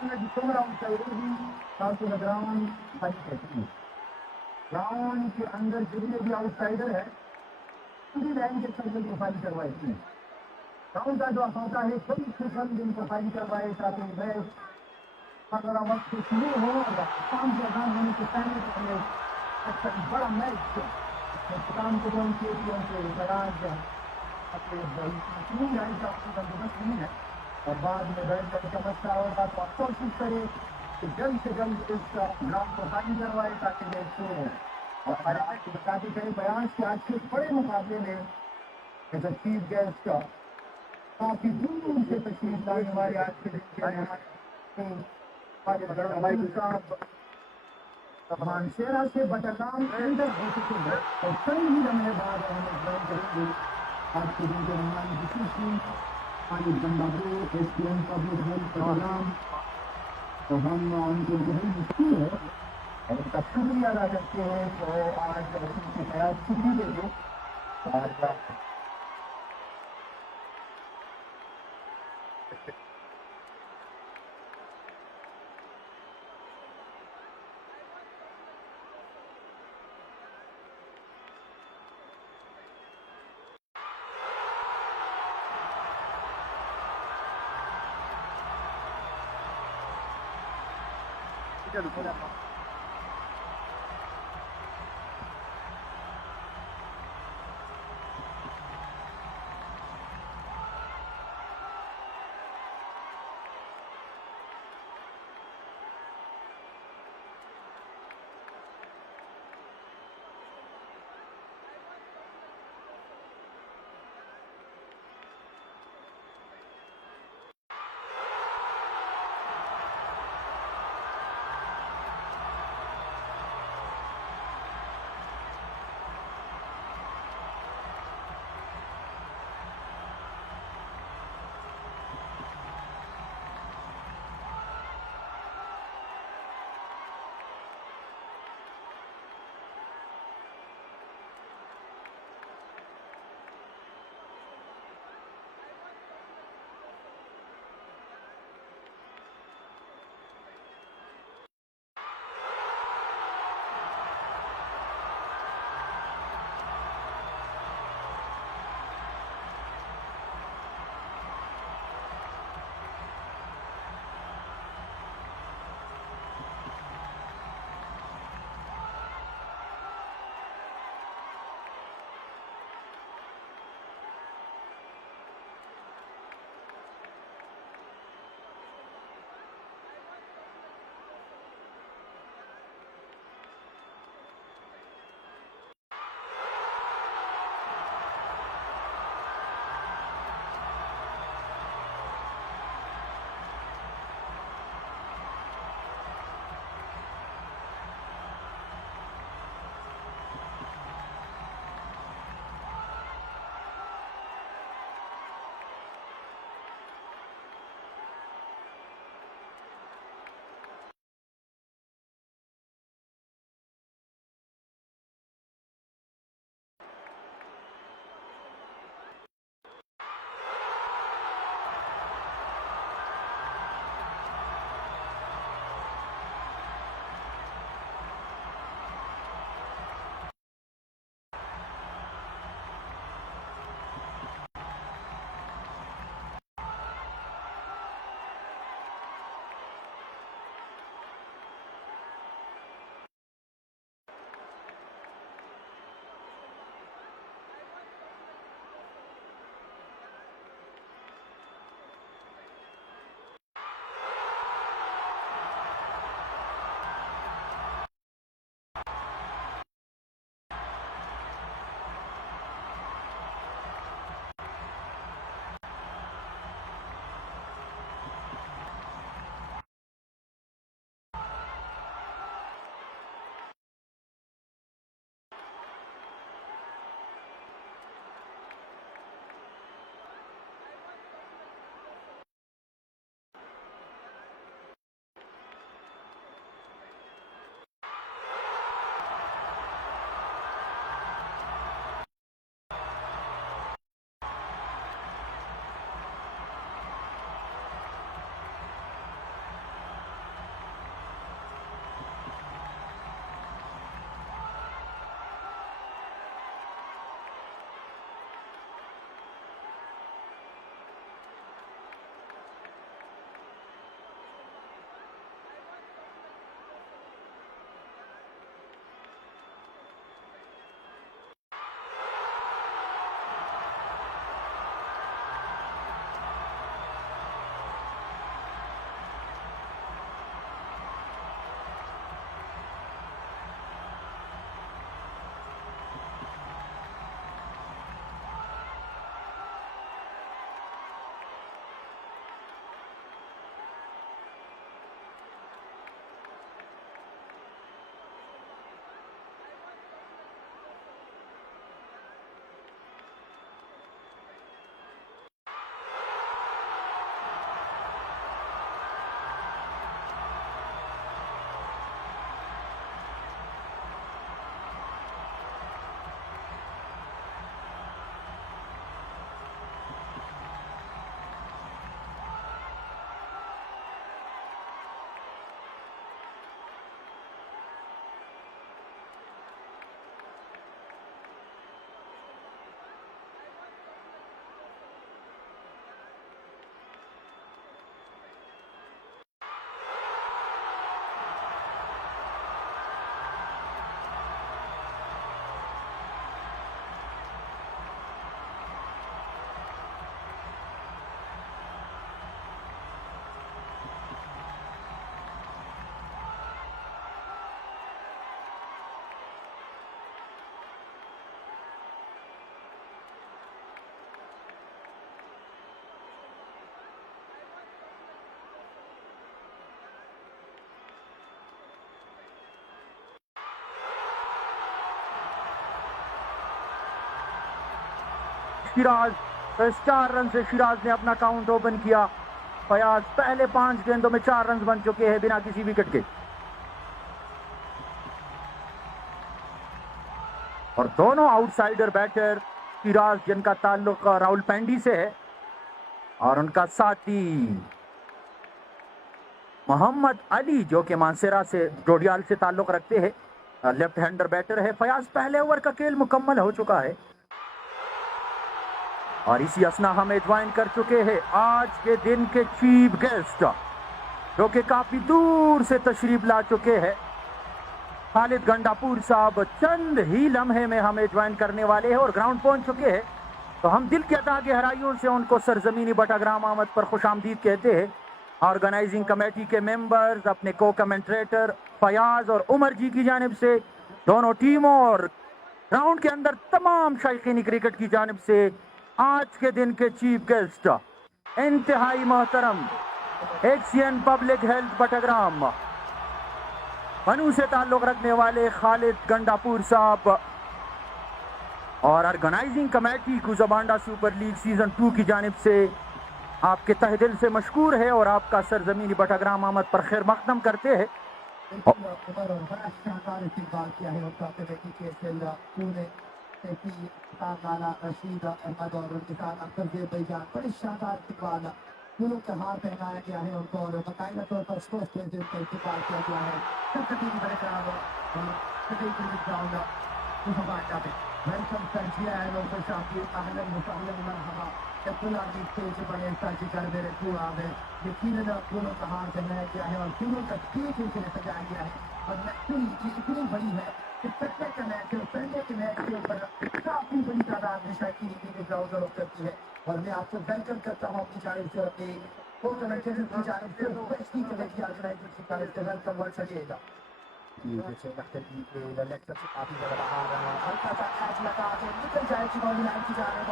Somewhere outside the ground fight है। Ground के अंदर जितने भी आउटसाइडर है पूरी लाइन के सर्कल प्रोफाइल करवाए थे। ग्राउंड का जो होता है कई सेशन दिन प्रोफाइल करवाए ताकि मैच अगर वक्त शुरू हो और शाम के अजान होने के पहले अच्छा बड़ा मैच काम को पहुंचे बराज अपने बंदोबस्त नहीं है और बाद में बैठ कर समस्या होगा तो आप कोशिश करें कि जल्द से जल्द इस ग्राउंड को खाली करवाए ताकि मैच शुरू हो। और आज बताते चले प्रयास के आज के बड़े मुकाबले में एज अ चीफ गेस्ट काफी दूर से तशरीफ लाने वाले आज के दिन के मानसेरा से बटरगाम एंटर हो चुके हैं और कई ही लम्हे बाद हमें ज्वाइन करेंगे आज के दिन के मेहमान विशेष Ayush Gangapur SPM public health program तो हम उनको बहुत मुश्किल है और उनका शुक्रिया अदा करते हैं तो आज उनकी प्रयास छुट्टी दे दो और शिराज। तो इस 4 रन से शिराज ने अपना काउंट ओपन किया। फयाज पहले 5 गेंदों में 4 रन बन चुके हैं बिना किसी विकेट के। और दोनों आउटसाइडर बैटर शिराज जिनका ताल्लुक रावलपिंडी से है और उनका साथी मोहम्मद अली जो कि मानसेरा से डोडियाल से ताल्लुक रखते हैं, लेफ्ट हैंडर बैटर है। फयाज पहले ओवर का खेल मुकम्मल हो चुका है और इसी असना हमें ज्वाइन कर चुके हैं आज के दिन के चीफ गेस्ट जो कि काफी दूर से तशरीफ ला चुके हैं। खालिद गंडापुर साहब चंद ही लम्हे में हमें ज्वाइन करने वाले हैं और ग्राउंड पहुंच चुके हैं। तो हम दिल की अता गहराइयों से उनको सरजमीनी बटाग्राम आमद पर खुशामदीद कहते हैं। ऑर्गेनाइजिंग कमेटी के मेंबर्स, अपने को कमेंट्रेटर फयाज और उमर जी की जानिब से, दोनों टीमों और ग्राउंड के अंदर तमाम शायकीन क्रिकेट की जानिब से आज के दिन के चीफ गेस्ट इंतहाई मोहतरम एक्सियन पब्लिक हेल्थ बटाग्राम बनू से ताल्लुक रखने वाले खालिद गंडापुर साहब और organising committee Gujbanda super league season 2 की जानिब से आपके तहे दिल से मशकूर है और आपका सरजमीनी बटाग्राम आमद पर खैर मकदम करते हैं। फूलों का हार पहनाया गया है उनको और बाकायदा तौर पर स्पोर्ट्स प्रेसिडेंट का इस्तेमाल किया गया है। सब कभी बड़े वेलकम कर दिया है लोगों से आपकी अहलन मुसहलन मरहबा अब्दुल अजीज स्टेज पर ऐसा जिक्र मेरे पूरा में यकीनन फूलों का हार पहनाया गया है और फूलों का केक इनसे सजाया गया है और मैच इतनी बड़ी है कि संडे के मैच के ऊपर काफी बड़ी तादाद में शायकीन की ग्राउंड करती है और मैं आपको वेलकम करता हूँ अपनी जानिब से अपनी को कमेंटेटर की जानिब से बेस्टी कमेटी ऑर्गेनाइजर की जानिब से वेलकम वर्ड चलिएगा। जैसे डॉक्टर जी के लेक्चर से काफी ज़्यादा बाहर रहा हल्का सा कैच लगा के निकल जाएगी बॉडी लाइन की जानिब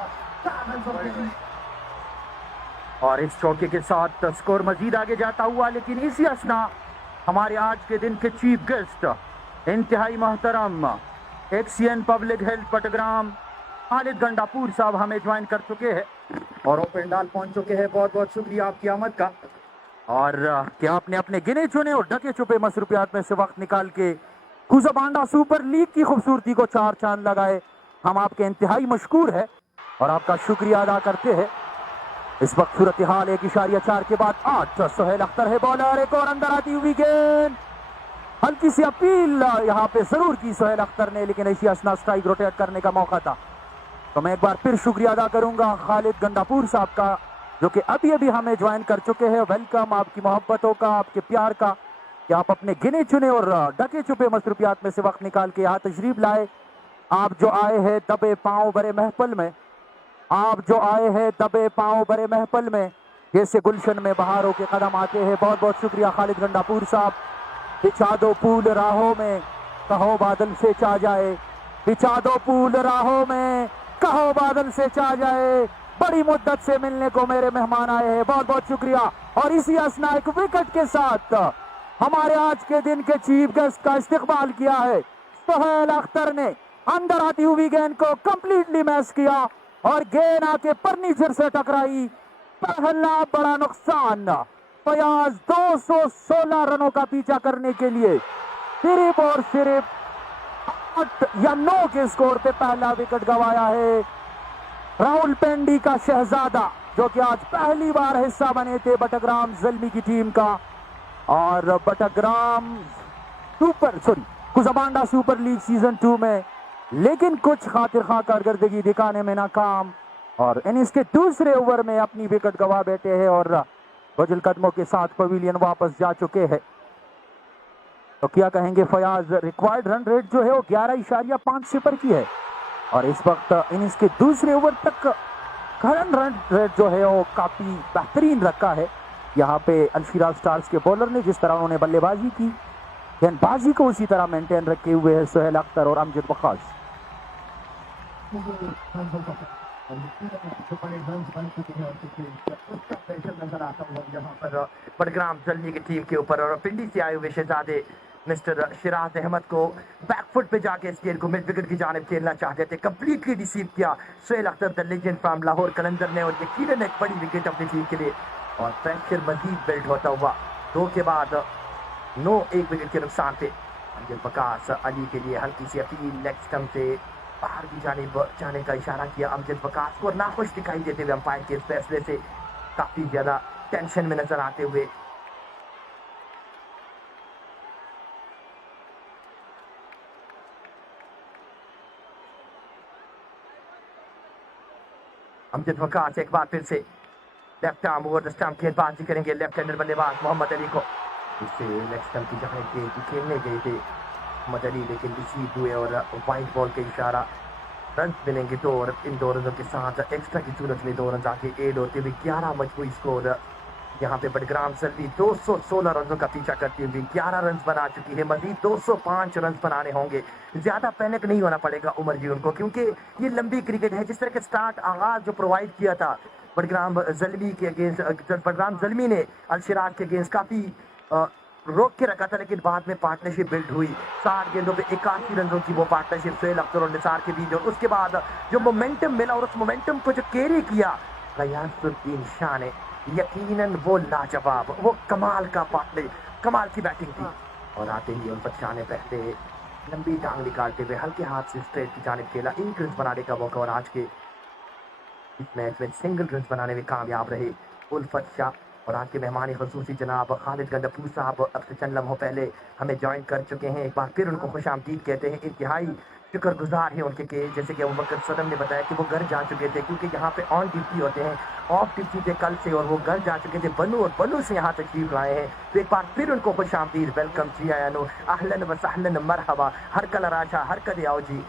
और इस चौके के साथ स्कोर मजीद आगे जाता हुआ। लेकिन इसी असना हमारे आज के दिन के चीफ गेस्ट इंतहाई मोहतरम एक्सियन पब्लिक हेल्थ बटाग्राम खालिद गंडापुर साहब हमें ज्वाइन कर चुके हैं और ओपन डाल पहुंच चुके हैं। बहुत बहुत शुक्रिया आपकी आमद का और क्या आपने अपने गिने चुने और ढके छुपे मसरूफियात में से वक्त निकाल के गुजबांडा सुपर लीग की खूबसूरती को 4 चांद लगाए। हम आपके इंतहाई मशकूर है और आपका शुक्रिया अदा करते हैं। इस वक्त सूरत हाल 1.4 के बाद 8। सोहेल अख्तर है बॉलर, एक और अंदर आती हुई गेंद, हल्की सी अपील यहाँ पे जरूर की सोहेल अख्तर ने, लेकिन ऐसी असना स्ट्राइक रोटेट करने का मौका था। तो मैं एक बार फिर शुक्रिया अदा करूंगा खालिद गंडापुर साहब का जो कि अभी अभी हमें ज्वाइन कर चुके हैं। वेलकम आपकी मोहब्बतों का, आपके प्यार का कि आप अपने गिने चुने और ढके छुपे मसरूफियात में से वक्त निकाल के यहाँ तशरीफ लाए। आप जो आए हैं दबे पांव बड़े महफल में, आप जो आए हैं दबे पांव बड़े महफल में, जैसे गुलशन में बहारों के कदम आते हैं। बहुत बहुत शुक्रिया खालिद गंडापुर साहब। बिछा दो पूल राहों में, कहो बादल से चा जाए, बिछा दो पूल राहों में, कहो बादल से चा जाए। बड़ी मुद्दत से मिलने को मेरे मेहमान आए हैं, बहुत बहुत शुक्रिया। और इसी असना एक विकेट के साथ हमारे आज के दिन के चीफ गेस्ट का इस्तेकबाल किया है सोहेल अख्तर ने। अंदर आती हुई गेंद को कंप्लीटली मैच किया और गेंद आके फर्नीचर से टकराई। पहला बड़ा नुकसान। फयाज 216 रनों का पीछा करने के लिए सिर्फ और सिर्फ 8 या 9 के स्कोर पे पहला विकेट गंवाया है। रावलपिंडी का शहजादा जो कि आज पहली बार हिस्सा बने थे बटाग्राम ज़ल्मी की टीम का और बटाग्राम गुजबांडा सुपर लीग सीजन 2 में, लेकिन कुछ खातिर खां कारकर्दगी दिखाने में नाकाम और इनिंग्स के दूसरे ओवर में अपनी विकेट गंवा बैठे हैं और वजल कदमों के साथ पवेलियन वापस जा चुके हैं। तो क्या कहेंगे फयाज, रिक्वायर्ड रन रेट जो है वो 11.5 सिफर की है और इस वक्त इनिंग्स के दूसरे ओवर तक करंट रन रेट जो है वो काफी बेहतरीन रखा है। यहाँ पे अलशिराज स्टार्स के बॉलर ने जिस तरह उन्होंने बल्लेबाजी की, गेंदबाजी को उसी तरह मेंटेन रखे हुए है सोहेल अख्तर और अमजद वखास। नजर आता हुआ यहाँ पर बड़ग्राम ज़ल्मी की टीम के ऊपर और पिंडी से आए हुए शहजादे मिस्टर शिराज अहमद को बैकफुट पे जाके इस गेंद को मिड विकेट की जानिब खेलना चाहते थे, कंप्लीटली रिसीव किया Suhail Akhtar the legend from Lahore Qalandar ने, और यकीनन एक बड़ी विकेट अपनी टीम के लिए। और प्रेशर मजीद बिल्ड होता हुआ 2 के बाद 9 1 विकेट के नुकसान पे। अमजद वकास अली के लिए हल्की सी अपील, लेग स्टंप से बाहर की जानिब जाने का इशारा किया अमजद वकास को, नाखुश दिखाई देते हुए अंपायर के इस फैसले से, काफी ज्यादा टेंशन में नजर आते हुए। अमजद वकास एक बार फिर से left arm over the stump गेंदबाजी करेंगे लेफ्ट हैंडर बल्लेबाज मोहम्मद अली को। इससे लेग स्टंप की जानिब खेलने गए थे मोहम्मद अली, लेकिन रिसीव हुए और वाइड बॉल का इशारा, रन मिलेंगे 2, और इन 2 रनों के साथ एक्स्ट्रा की सूरत में 2 रन आगे एड होते हुए 11 मजबूरी स्कोर यहाँ पे बडग्राम सल्वी 216 रनों का पीछा करती हुई 11 रन बना चुकी है, मजीद 205 रन बनाने होंगे। ज्यादा पैनिक नहीं होना पड़ेगा उमर जी उनको, क्योंकि ये लंबी क्रिकेट है। जिस तरह के स्टार्ट आगाज जो प्रोवाइड किया था बडग्राम जल्मी के अगेंस्ट, बडग्राम जल्मी ने अलशिराज के अगेंस्ट काफी रोक के रखा था, लेकिन बाद में पार्टनरशिप बिल्ड हुई। 60 गेंदों पे 81 रनों की वो पार्टनरशिप सुहेल अख्तर और निसार के बीच, और उसके बाद जो मोमेंटम मिला और उस मोमेंटम को जो कैरी किया गयासुद्दीन शाह ने, यकीनन वो लाजवाब, वो कमाल का पार्टनर, कमाल की बैटिंग थी। और आते ही उन शाह ने पहले लंबी टांग निकालते हुए हल्के हाथ से स्ट्रेट की जानिब खेला, 1 रन बनाने का मौका, और आज के इस मैच में सिंगल रन बनाने में कामयाब रहे उल्फत शाह। और आज के मेहमान खसूसी जनाब खालिद गंडापुर साहब अब से चंद लम्हों पहले हमें ज्वाइन कर चुके हैं। एक बार फिर उनको खुशामदीद कहते हैं। इंतहाई शुक्रगुजार है उनके के, जैसे कि अबू बकर सदम ने बताया कि वो घर जा चुके थे, क्योंकि यहाँ पे ऑन ड्यूटी होते हैं, ऑफ ड्यूटी थे कल से, और वो घर जा चुके थे बनू, और बनू से यहाँ तशरीफ लाए हैं। तो एक बार फिर उनको खुशामदीद, वेलकम जी आयानो, अहलन व सहलन मरहबा, हर कल राजा हर कद आओ जी।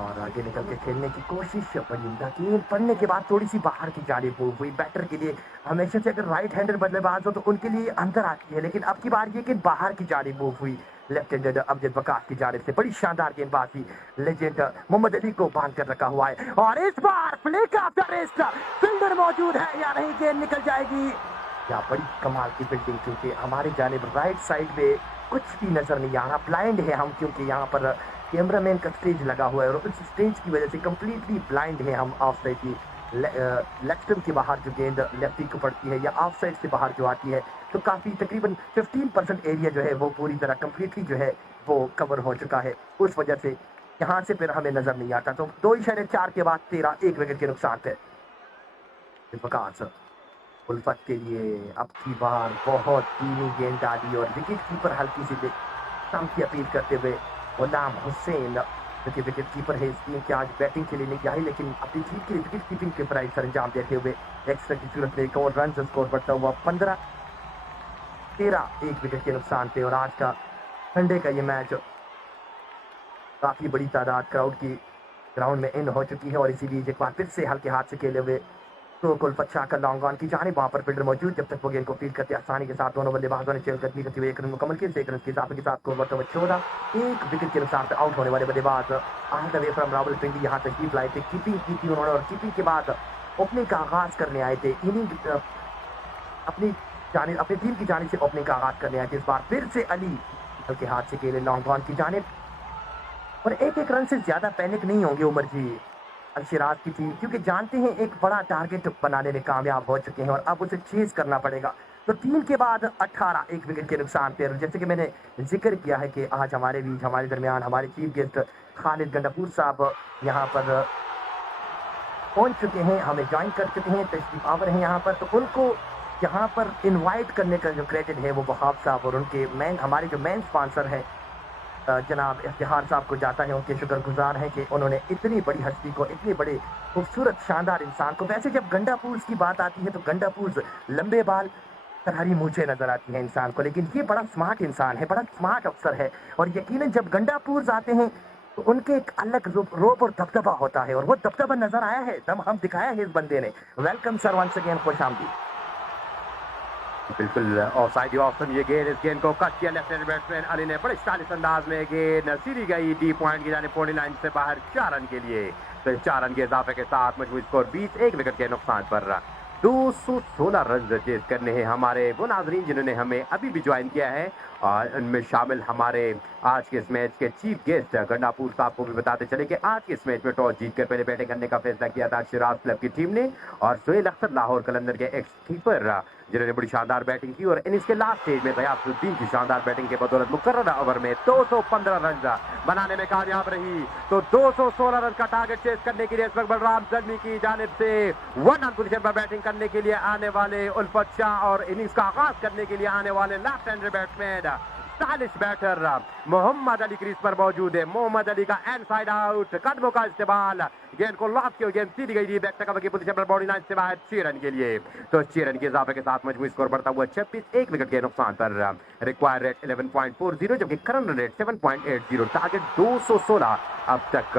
और आगे निकल के खेलने की कोशिश गेंद पड़ने के बाद थोड़ी सी बाहर की जानिब मूव हुई। बैटर के लिए हमेशा से अगर राइट हैंडर बल्लेबाज हो तो उनके लिए अंदर आती है, लेकिन अब की बार ये कि बाहर की जानिब मूव हुई लेफ्ट हैंडर अमजद वकास की जानिब से। बड़ी शानदार गेंदबाजी, लेजेंड मोहम्मद अली को बांध कर रखा हुआ है, और इस बार फ्लिक आफ्टर रेस्ट फील्डर मौजूद है या नहीं, गेंद निकल जाएगी। क्या बड़ी कमाल की फील्डिंग, क्योंकि हमारी जानिब राइट साइड पे कुछ भी नजर नहीं आ रहा, ब्लाइंड है हम, क्योंकि यहाँ पर कैमरामैन का स्टेज लगा हुआ है, और उस स्टेज की वजह से कंप्लीटली ब्लाइंड है हम। ऑफ साइड की लेग स्टंप के बाहर जो गेंद लेफ्टी को पड़ती है या ऑफ साइड से बाहर जो आती है, तो काफ़ी तकरीबन 15% एरिया जो है वो पूरी तरह कंप्लीटली जो है वो कवर हो चुका है। उस वजह से यहाँ से फिर हमें नजर नहीं आता। तो 2.4 के बाद 13 1 विकेट के नुकसान थे। वकास उल्फत के लिए अब की बार बहुत धीमी गेंद डाली, और विकेट कीपर हल्की सी की अपील करते हुए गुलाम हुसैन, जो कि विकेट कीपर है इस टीम के, आज बैटिंग के लिए नहीं आई, लेकिन अपनी टीम के लिए विकेट कीपिंग के प्राइस पर अंजाम देते हुए एक्स्ट्रा की सूरत में 1 और रन स्कोर बढ़ता हुआ 15-13 1 विकेट के नुकसान पे। और आज का संडे का ये मैच काफी बड़ी तादाद क्राउड की ग्राउंड में इन हो चुकी है, और इसीलिए एक बार फिर से हल्के हाथ से खेले हुए तो कुलफत शाह का लॉन्ग ऑन की जानिब, वहां पर फील्डर मौजूद, जब तक वो गेंद को फील्ड करते आसानी के साथ दोनों बल्लेबाजों ने चेलकदमी करते हुए 1 रन मुकम्मल किया। 1 रन के इजाफे के साथ स्कोर बढ़ता हुआ 14 1 विकेट के नुकसान पे आउट होने वाले बल्लेबाज on the way from Rawalpindi यहाँ तशरीफ लाए थे। कीपिंग की थी उन्होंने, और कीपिंग के बाद ओपनिंग का आगाज करने आए थे। इनिंग अपनी टीम की जानिब से ओपनिंग का आगाज करने आए थे। इस बार फिर से अली हल्के हाथ से खेले लॉन्ग ऑन की जानिब, और 1 रन से ज्यादा पैनिक नहीं होंगे उमर जी अलशिराज की टीम, क्योंकि जानते हैं एक बड़ा टारगेट बनाने में कामयाब हो चुके हैं, और अब उसे चेज करना पड़ेगा। तो 3 के बाद 18 1 विकेट के नुकसान पे। जैसे कि मैंने जिक्र किया है कि आज हमारे बीच, हमारे दरमियान हमारे चीफ गेस्ट खालिद गंडापुर साहब यहाँ पर पहुंच चुके हैं, हमें ज्वाइन कर चुके हैं, तशरीफ आवर हैं यहाँ पर। तो उनको यहाँ पर इन्वाइट करने का जो क्रेडिट है वो वहाब साहब और उनके हमारे जो मेन स्पॉन्सर हैं जनाब इफ्तिहार साहब को जाता है। उनके शुक्रगुजार हैं कि उन्होंने इतनी बड़ी हस्ती को, इतनी बड़े खूबसूरत शानदार इंसान को, वैसे जब गंडापुल्स की बात आती है तो गंडापुल्स लंबे बाल तरहरी मूछें नजर आती हैं इंसान को, लेकिन ये बड़ा स्मार्ट इंसान है, बड़ा स्मार्ट अफसर है, और यकीनन जब गंडापुल्स आते हैं तो उनके एक अलग रोब और दबदबा होता है, और वो दबदबा नजर आया है, दम हम दिखाया है इस बंदे ने। वेलकम सर वंस अगेन, खुशामदीद। बिल्कुल ऑफसाइड ऑप्शन, ये गेंद, इस गेंद को कट किया लेफ्ट हैंड बैट्समैन अली ने, बड़े स्टाइलिश अंदाज में गेंद सीधी गई डी पॉइंट की जाने, पौनी लाइन से बाहर 4 रन के लिए। तो 4 रन के इजाफे के साथ मजबूत स्कोर 20 1 विकेट के नुकसान पर 216 रन चेज करने हैं हमारे वो नाजरीन जिन्होंने हमें अभी भी ज्वाइन किया है, और उनमें शामिल हमारे आज के इस मैच के चीफ गेस्ट गंडापुर साहब को भी बताते चले कि आज के इस मैच में टॉस जीतकर पहले बैटिंग करने का फैसला किया था शिराज क्लब की टीम ने, और सोहेल अख्तर लाहौर कलंदर के एक्स कीपर जिन्होंने बड़ी शानदार बैटिंग की, और इनिंग्स के लास्ट स्टेज में गयासुद्दीन की शानदार बैटिंग के बदौलत मुकर्ररा ओवर में 215 रन बनाने में कामयाब रही। तो 216 रन का टारगेट चेस करने के लिए इस वक्त बलराम जल्मी की जानिब से 1 रन पोजीशन पर बैटिंग करने के लिए आने वाले उल्फत शाह और इनिंग्स का आगाज करने के लिए आने वाले left hand batsman stylish batter Mohammad Ali crease पर मौजूद है। मोहम्मद अली का एंड साइड आउट कदमों का इस्तेमाल, गेंद को लॉक की गेंद सीधी गई थी बैक टू कवर की पोजीशन पर बॉडी लाइन से बाहर 6 रन के लिए। तो 6 रन के इजाफे के साथ मजमूई स्कोर बढ़ता हुआ 26, 1 विकेट के नुकसान पर। रिक्वायर्ड रेट 11.40 जबकि करंट रन रेट 7.80, टारगेट 216। अब तक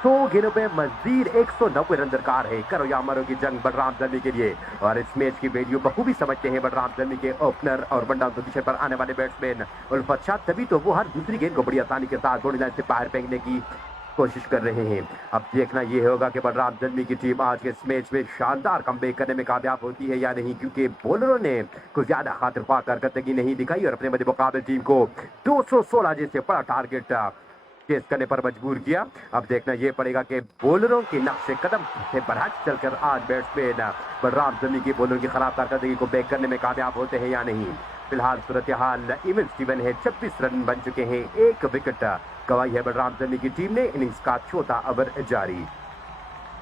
100 गेंदों पे मजीद 190 रन दरकार है। करो या मरो की जंग बलराम जल्मी के लिए, और इस मैच की वैल्यू बखूबी समझते हैं बलराम जल्मी के ओपनर और वनडाउन पोजीशन पर आने वाले बैट्समैन उल्फत शाह, तभी तो वो हर दूसरी गेंद को बड़ी आसानी के साथ बॉडी लाइन से बाहर फेंकने की कोशिश कर रहे हैं। अब देखना यह होगा कि बलराम जल्मी की टीम आज के इस मैच में शानदार कमबैक करने में कामयाब होती है या नहीं, क्योंकि बॉलरों ने कुछ ज्यादा खातिरख्वाह कारकर्दगी नहीं दिखाई और अपने मध्य मुकाबले टीम को 216 जैसे बड़ा टारगेट चेस करने पर मजबूर किया। अब देखना यह पड़ेगा कि बॉलरों के नक्शे कदम से बरहक चलकर आज बैट्समैन बलराम जल्मी की बॉलरों की खराब कारकर्दगी को बैक करने में कामयाब होते हैं या नहीं। फिलहाल सूरत हाल इवन स्टीवन है, 26 रन बन चुके हैं, 1 विकेट गंवाई है बलराम जल्मी की टीम ने। इनिंग्स का चौथा ओवर जारी।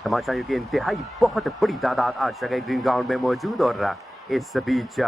तमाशाइयों की इंतहाई बहुत बड़ी तादाद आज शगई ग्रीन ग्राउंड में मौजूद, और इस बीच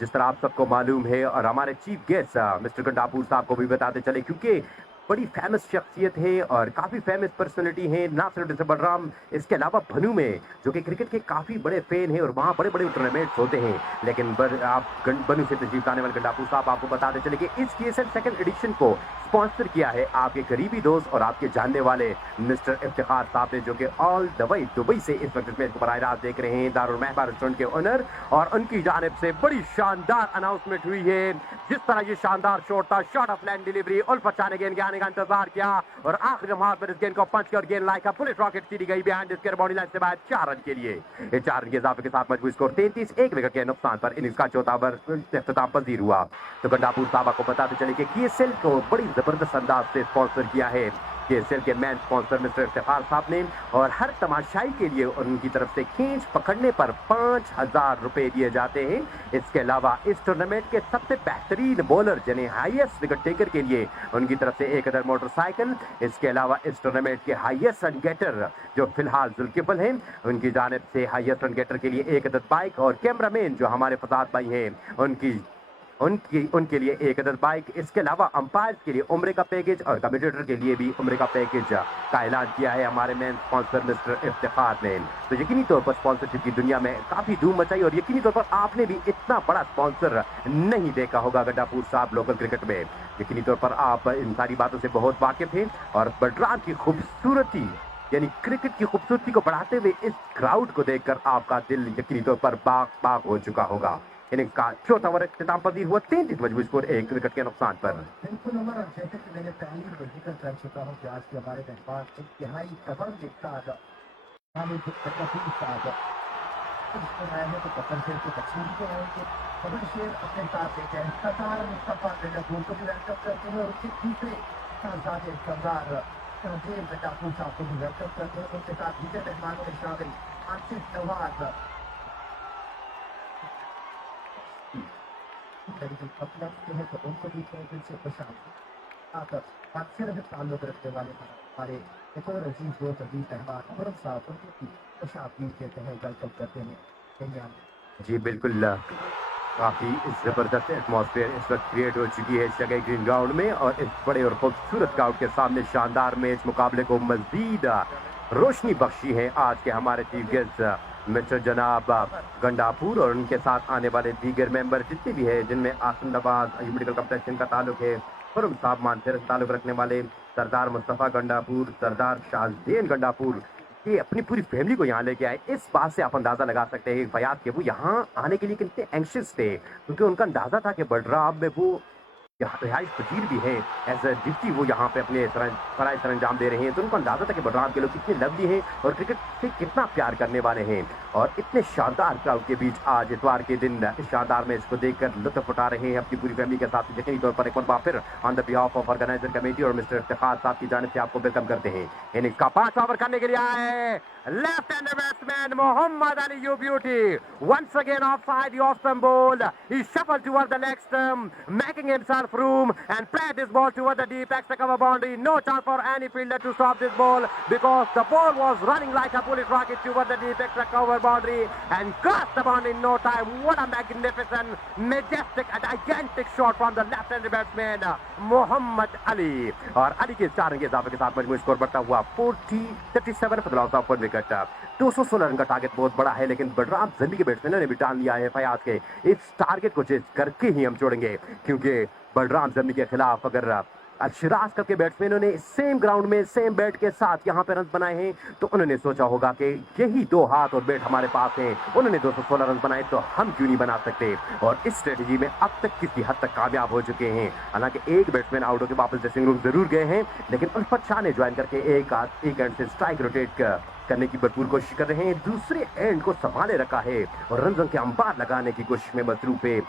जिस तरह आप सबको मालूम है और हमारे चीफ गेस्ट मिस्टर गंडापुर साहब को भी बताते चले, क्योंकि बड़ी फेमस शख्सियत है और काफ़ी फेमस पर्सनैलिटी है ना सिर्फ जैसे बलराम, इसके अलावा भनू में जो कि क्रिकेट के काफ़ी बड़े फैन हैं और वहाँ बड़े बड़े टूर्नामेंट्स होते हैं। लेकिन आप भनू से तशरीफ लाने वाले गंडापुर साहब आपको बताते चले कि इस केएसएल सेकंड एडिशन को स्पॉन्सर किया है आपके करीबी दोस्त और आपके जानने वाले मिस्टर इफ्तिखार साहब ने, जो कि ऑल द वे दुबई से इस वक्त मैच को बराह रास्त देख रहे हैं, दारुल महबा रेस्टोरेंट के ओनर, और उनकी जानिब से बड़ी शानदार अनाउंसमेंट हुई है। जिस तरह ये शानदार शॉट था, शॉट ऑफ लैंड डिलीवरी, उल्फत शाह ने गेंद के आने का इंतजार किया और आखिरी लम्हात पर इस गेंद को पंच कर गेंद लाइक पुलिस रॉकेट सीधी गई बिहाइंड इसके बॉडी लाइन से बाहर 4 रन के लिए। 4 रन के इजाफे के साथ मजबूत स्कोर 33, 1 विकेट के नुकसान पर इनिंग्स का चौथा ओवर इख्तिताम पजीर हुआ। तो गंडापुर साहब को बताते चले कि केएसएल को बड़ी जबरदस्त अंदाज से स्पॉन्सर किया है केएसएल के मैन स्पॉन्सर मिस्टर इफ्तिखार साहब ने, और हर तमाशाई के लिए उनकी तरफ से खींच पकड़ने पर 5000 रुपए दिए जाते हैं। इसके अलावा इस टूर्नामेंट के सबसे बेहतरीन बॉलर यानी हाईएस्ट विकेट टेकर के लिए उनकी तरफ से 1000 मोटरसाइकिल, इसके अलावा इस टूर्नामेंट के हाईएस्ट रन गेटर जो फिलहाल जुल्किफल हैं, उनकी जानिब से हाईएस्ट रन गेटर के लिए 1000 बाइक, और कैमरामैन जो हमारे फसाद भाई हैं उनके लिए 1000 बाइक। इसके अलावा अंपायर के लिए उम्रे का पैकेज और कमेंटेटर के लिए भी उम्रे का पैकेज का ऐलान किया है हमारे मेन स्पॉन्सर मिस्टर इफ्तिखार ने। तो यकीनी तौर पर स्पॉन्सरशिप की दुनिया में काफी धूम मचाई, और यकीनी तौर पर आपने भी इतना बड़ा स्पॉन्सर नहीं देखा होगा गंडापुर साहब लोकल क्रिकेट में। यकीनी तौर पर आप इन सारी बातों से बहुत वाकिफ हैं, और बलराम की खूबसूरती यानी क्रिकेट की खूबसूरती को बढ़ाते हुए इस क्राउड को देखकर आपका दिल यकीनी तौर पर बाग बाग हो चुका होगा। इनिंग्स का चौथा ओवर इख्तिताम पजीर हुआ 33 मजबूत स्कोर 1 विकेट के नुकसान पर। बिल्कुल उमर, और जैसे कि मैंने पहले ही जिक्र कर चुका हूँ कि आज के हमारे मेहमान इंतहाई जबरदस्त साथ आए हैं, तो कतर शेर के बच्चे भी आएंगे। कतर शेर अपने साथ लेके आए कतार मुस्तफा गंडापुर को भी वेलकम करते हैं, और उसके दूसरे साथ सरदार तहजीब गंडापुर साहब को भी वेलकम करते हैं। उनके साथ दीगर मेहमानों में शामिल आसिफ नवाज है, तो उनको भी दिल से खुशामद। बात सिर्फ ताल्लुक रखने वाले हमारे एक और अजीज दोस्त अजीज मेहमान खुरम साहब, उनको भी खुशामदीद कहते हैं, वेलकम करते हैं। जी बिल्कुल, काफ़ी ज़बरदस्त एटमॉस्फेयर इस वक्त क्रिएट हो चुकी है शगई ग्रीन ग्राउंड में, और इस बड़े और खूबसूरत क्राउड के सामने शानदार मैच मुकाबले को मज़ीद रोशनी बख्शी है आज के हमारे चीफ गेस्ट मिस्टर जनाब गंडापुर, और उनके साथ आने वाले दीगर मेंबर जितने भी हैं, जिनमें आसमदाबाद मेडिकल कॉम्प्लेक्स का ताल्लुक है, खुरम साहब मानसर से ताल्लुक रखने वाले सरदार मुस्तफ़ा गंडापुर, सरदार शाहजेन गंडापुर, ये अपनी पूरी फैमिली को यहाँ लेके आए। इस बात से आप अंदाज़ा लगा सकते हैं फयाद के वो यहाँ आने के लिए कितने एंक्शियस थे, क्योंकि उनका अंदाज़ा था कि बलराम में वो रिहाइश पजीर भी हैं, एज अ ड्यूटी वो यहाँ पे अपने फराइज सरंजाम दे रहे हैं, तो उनको अंदाजा था कि बलराम के लोग कितने लवली हैं और क्रिकेट से कितना प्यार करने वाले हैं। और इतने शानदार क्राउड के बीच आज इतवार के दिन इस शानदार मैच को देखकर लुत्फ उठा रहे हैं अपनी पूरी फैमिली के साथ। यकीनी तौर पर एक बार फिर on the behalf of organiser committee और मिस्टर इफ्तिखार साहब की जानिब से आपको वेलकम करते हैं। इनिंग्स का 5वां ओवर करने के लिए आए left hand batsman Mohammad Ali you beauty, once again offside the off stump ball. He shuffled toward the leg stump, making himself room and played this ball toward the deep extra cover boundary. No chance for any fielder to stop this ball because the ball was running like a bullet rocket toward the deep extra cover boundary and crossed the boundary in no time. What a magnificent, majestic and gigantic shot from the left-handed batsman Mohammad Ali. और अली के 4 run के इजाफे के साथ मजमूई score बढ़ता हुआ 37 for the loss of 1 wicket. 216 run का target बहुत बड़ा है, लेकिन बलराम जल्दी के बैट्समैनों ने भी टाल लिया है फयाज के इस टारगेट को चेज करके ही हम छोड़ेंगे, क्योंकि बलराम जम्मी के खिलाफ अगर शिराज कप के बैट्समैनों ने सेम ग्राउंड में सेम बैट के साथ यहाँ पे रन बनाए हैं तो उन्होंने सोचा होगा कि यही 2 हाथ और बैट हमारे पास हैं, उन्होंने 216 रन बनाए तो हम क्यों नहीं बना सकते। और इस स्ट्रेटजी में अब तक किसी हद तक कामयाब हो चुके हैं। हालांकि एक बैट्समैन आउट होकर वापस ड्रेसिंग रूम जरूर गए हैं, लेकिन उल्फत शाह ने ज्वाइन करके एक एंड से स्ट्राइक रोटेट करने की भरपूर कोशिश कर रहे हैं, दूसरे एंड को संभाले रखा है और रन के अंपार लगाने की कोशिश में मसरूफ है।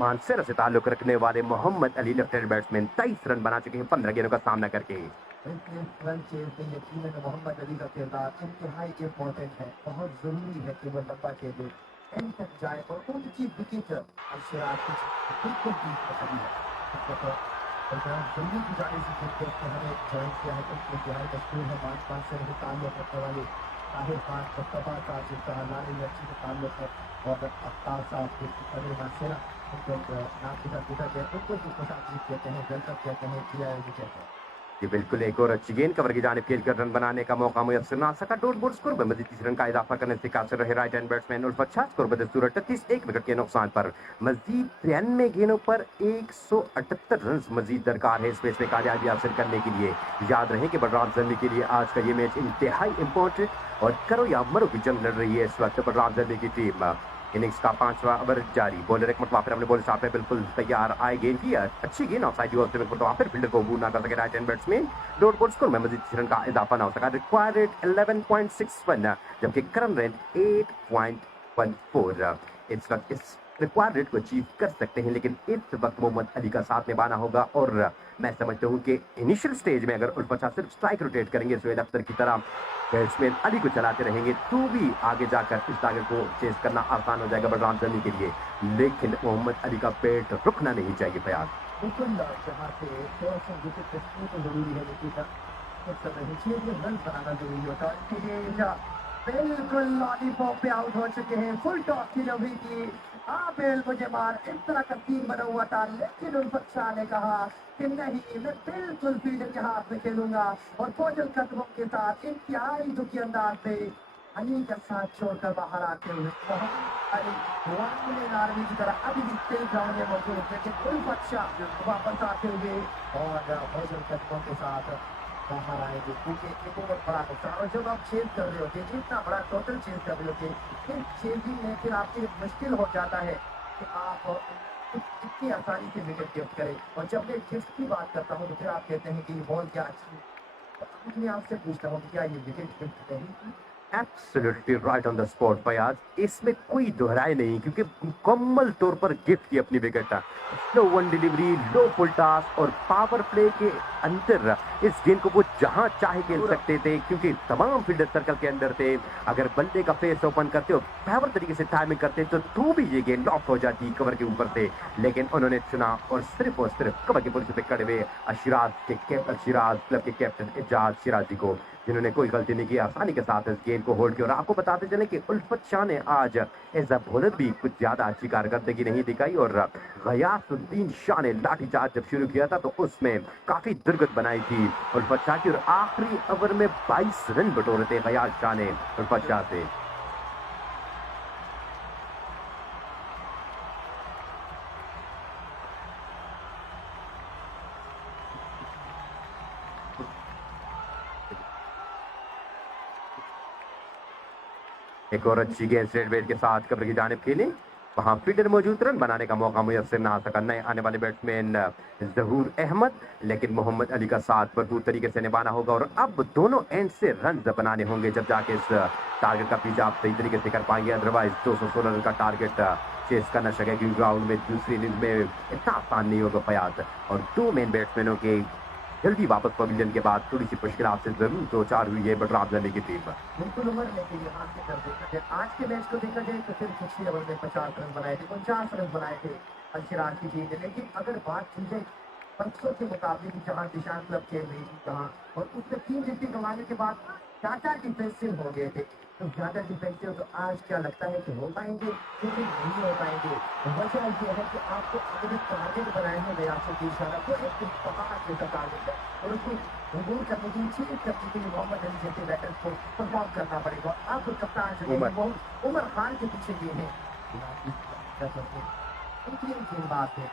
मानसेरा से ताल्लुक रखने वाले Mohammad Ali left hand batsman 23 run बना चुके हैं 15 गेंदों का सामना करके। रन चेज में यकीनन मोहम्मद अली का किरदार इंतहाई इम्पोर्टेंट है। बहुत जरूरी है कि वह लंबा खेले, एंड तक जाए और ऊंची विकेट सिराज बिल्कुल ठीक पकड़ी है। जल्दी की जाने से क्रिकेट ने हमें ज्वाइन किया है, तो इंतहाई मशहूर है। 5 से ताल्लुक रखने वाले ताहिर खान, मुस्तफा का जिसका लाने अच्छी से ताल्लुक है और अफ्तार साहब के मानसेरा ये बिल्कुल एक और अच्छी गेंद कवर की जानिब खेल कर रन बनाने का मौका मुयस्सर ना सका। डॉट बॉल स्कोर में मजीद 30 रन का इजाफा करने से कासिर रहे राइट हैंड बैट्समैन उल्फत शाह। स्कोर बदस्तूर 38, 1 विकेट के नुकसान पर मजीद 93 गेंदों पर 178 रन मजीद दरकार है इस मैच में कामयाबी हासिल करने के लिए। याद रहे कि बलराम जम्मी के लिए आज का ये मैच इंतहाई इंपॉर्टेंट और करो या मरो की जंग लड़ रही है इस वक्त बलराम जम्मी की टीम। इनिंग्स का 5वां ओवर जारी। बॉलर एक मरतबा फिर अपने बॉल साथ में बिल्कुल तैयार आए, गेंद की अच्छी गेंद ऑफसाइड यूज में तो फिर फील्डर को अबूर ना कर सके right hand batsman. Dot ball score में मजीद 6 रन का इजाफा ना हो सका। रिक्वायर्ड 11.61 जबकि करंट रेट 8.14। इस वक्त इस रिक्वायर्ड रेट को अचीव कर सकते हैं, लेकिन इस वक्त मोहम्मद अली का साथ निभाना होगा और मैं समझता हूं कि इनिशियल स्टेज में अगर उल्फत शाह सिर्फ स्ट्राइक रोटेट करेंगे सुहेल अख्तर की तरह बैट्समैन अली को चलाते रहेंगे तो भी आगे जाकर इस टारगेट को चेज करना आसान हो जाएगा बलराम जम्मी के लिए। लेकिन मोहम्मद अली का बैट रुकना नहीं चाहिए फयाज। बिल्कुल जहाँ पे थोड़ा सा विकेट तो जरूरी है, लेकिन रन बनाना जरूरी होता है। बिल्कुल लॉलीपॉप पे आउट हो चुके हैं। फुल टॉस की जो हुई थी, बेल मुझे मार, इस तरह का सीन बना हुआ था, लेकिन उल्फत शाह ने कहा कि नहीं, मैं बिल्कुल फील्डर के हाथ में खेलूंगा और फोजल कदमों के साथ इंतहाई दुखी अंदाज में अली का साथ छोड़कर बाहर आते हुए आर्मी की तरह अभी भी तेज ग्राउंड में मौजूद है, लेकिन उल्फत शाह वापस आते हुए और फोजल कदमों के साथ बाहर आएंगे, क्योंकि एक बहुत बड़ा नुकसान। और जब आप चेंज कर रहे होते हैं, इतना बड़ा टोटल चेंज कर रहे होते हैं, फिर चेंजिंग में फिर आपके लिए मुश्किल हो जाता है कि आप इतनी आसानी से विकेट गिफ्ट करें। और जब मैं गिफ्ट की बात करता हूँ तो फिर आप कहते हैं कि ये बॉल क्या अच्छी है। मैं आपसे पूछता हूँ कि क्या ये विकेट गिफ्ट नहीं? Absolutely right on the spot Fayaz, इसमें कोई दोहराए नहीं, क्योंकि मुकम्मल तौर पर गिफ्ट की अपनी विकेट। स्लो वन डिलीवरी, लो फुल टॉस और पावर प्ले के अंदर इस गेंद को वो जहां चाहे खेल सकते थे, क्योंकि तमाम फील्डर सर्कल के अंदर थे। अगर बल्ले का फेस ओपन करते और पावर तरीके से टाइमिंग करते तो भी ये गेंद लॉक हो जाती कवर के ऊपर से, लेकिन उन्होंने चुना और सिर्फ कवर के पुलिस पे खड़े हुए शिराज क्लब के कैप्टन एजाज शिराजी को, जिन्होंने कोई गलती नहीं की, आसानी के साथ इस गेंद को होल्ड किया। और आपको बताते चले कि उल्फत शाह ने आज एज अ बॉलर भी कुछ ज्यादा अच्छी कारकर्दगी नहीं दिखाई और गयासुद्दीन शाह ने लाठीचार्ज जब शुरू किया था तो उसमें काफी दुर्गत बनाई थी उल्फत शाह की और आखिरी ओवर में 22 रन बटोरे थे गयास शाह ने उल्फत शाह से। एक और अच्छी गेंद स्ट्रेट बैट के साथ कवर की जानिब खेली वहां फील्डर मौजूद, रन बनाने का मौका मुयस्सर ना आ सका नए आने वाले बैट्समैन जहूर अहमद, लेकिन मोहम्मद अली का साथ भरपूर तरीके से निभाना होगा और अब दोनों एंड से रन बनाने होंगे जब जाके इस टारगेट का पीछा आप सही तरीके से कर पाएंगे। अदरवाइज 216 रन का टारगेट चेस करना शके क्योंकि ग्राउंड में दूसरी इनिंग्स में इतना आसान नहीं होगा फयाज, और दो मेन बैट्समैनों के जल्दी वापस पवेलियन के बाद थोड़ी सी मुश्किल से जरूर 2-4 हुई है बट रामजनी की टीम। बिल्कुल उम्र लेकिन यहाँ से कर देखा जाए आज के मैच को देखा जाए तो सिर्फ 60 ओवर में 50 रन बनाए थे, 49 रन बनाए थे अंशिराज की टीम ने। लेकिन अगर बात की जाए परसों के मुकाबले की जहाँ दिशांत क्लब खेल रही थी जहाँ, और उसमें 3 विकेट गंवाने के बाद ज्यादा डिफेंसिव हो गए थे, तो ज्यादा डिफेंसिव तो आज क्या लगता है कि हो पाएंगे लेकिन नहीं हो पाएंगे। वजह यह है कि आपको अगर टारगेट बनाए हैं नया से दिशाना तो एक बहुत जैसा टारगेट है और उसको रिमूव करने के लिए चेंज करने के लिए मोहम्मद अली जैसे बैटर्स को परफॉर्म करना पड़ेगा। अब कप्तान जो है वो उमर खान के पीछे ये है उनकी एक गेंदबाज है,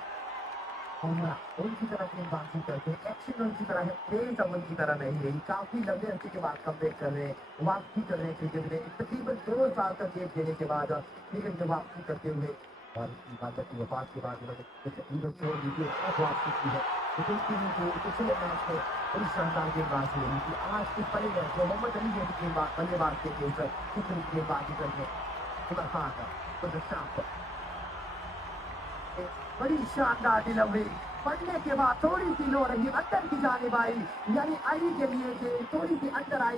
उनकी तरह गेंदबाजी करते हैं, एक्शन उनकी तरह है, तेज अब उनकी तरह नहीं रही। काफी लंबे अर्से के बाद कमबैक कर रहे हैं, वापसी कर रहे हैं क्रिकेट में तकरीबन 2 साल का गेप देने के बाद क्रिकेट में वापसी करते हुए, और बात की वफात के बाद उन्होंने छोड़ दी थी, अब वापसी की है। पिछले मैच में बड़ी शानदार गेंदबाजी हुई थी। आज इस बड़े मैच में मोहम्मद अली जैसी बल्लेबाज के ऊपर गेंदबाजी करके उमर खान का बड़ी शानदार डिलीवरी पड़ने के बाद थोड़ी सी लो रही अंदर की जानिब आई, यानी अली के लिए गेंद थोड़ी सी अंदर आई।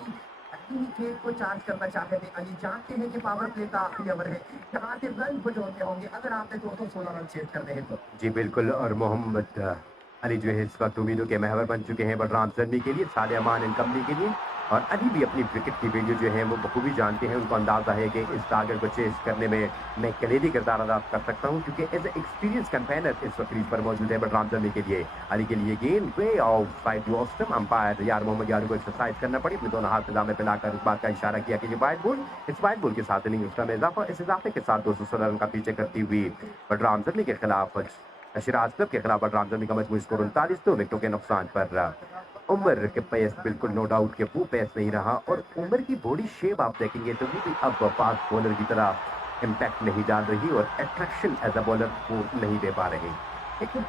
अली गेंद को चार्ज करना चाहते थे, अली जानते हैं कि पावर प्ले का आखिरी ओवर है जहाँ से रन बटोरने होंगे अगर आपने 216 रन चेज करने हैं तो। जी बिल्कुल, और मोहम्मद अली जो है इस वक्त उम्मीदों के महवर बन चुके हैं बलराम जर्नी के लिए, साले अमान इन कंपनी के लिए, और अली भी अपनी विकेट की वैल्यू जो है वो बखूबी जानते हैं। उनको अंदाजा है कि इस टारगेट को चेस करने में मैं कलीदी किरदार अदा कर सकता हूं क्योंकि एज ए एक्सपीरियंस कैंपेनर इस वक्त क्रीज पर मौजूद है बलराम जर्नी के लिए। अली के लिए गेंद वे ऑफ साइड टू ऑस्टम, अंपायर यार मोहम्मद यार को एक्सरसाइज करना पड़ी, अपने दोनों हाथ दामे पे लाकर इस बात का इशारा किया कि ये वाइड बॉल, इस वाइड बॉल के साथ इनिंग एक्स्ट्रा में इजाफा, इस इजाफे के साथ 216 रन का पीछे करती हुई बलराम जर्नी के खिलाफ शिराज क्लब के खिलाफ बलराम जर्नी का मजमूई स्कोर 39, 2 विकेटों के नुकसान पर। उमर के पेस बिल्कुल नो डाउट के वो पेस नहीं रहा, और उमर की बॉडी शेप आप देखेंगे तो वो भी अब फास्ट बॉलर की तरह इम्पैक्ट नहीं डाल रही और अट्रैक्शन एज अ बॉलर वो नहीं दे पा रहे। लेकिन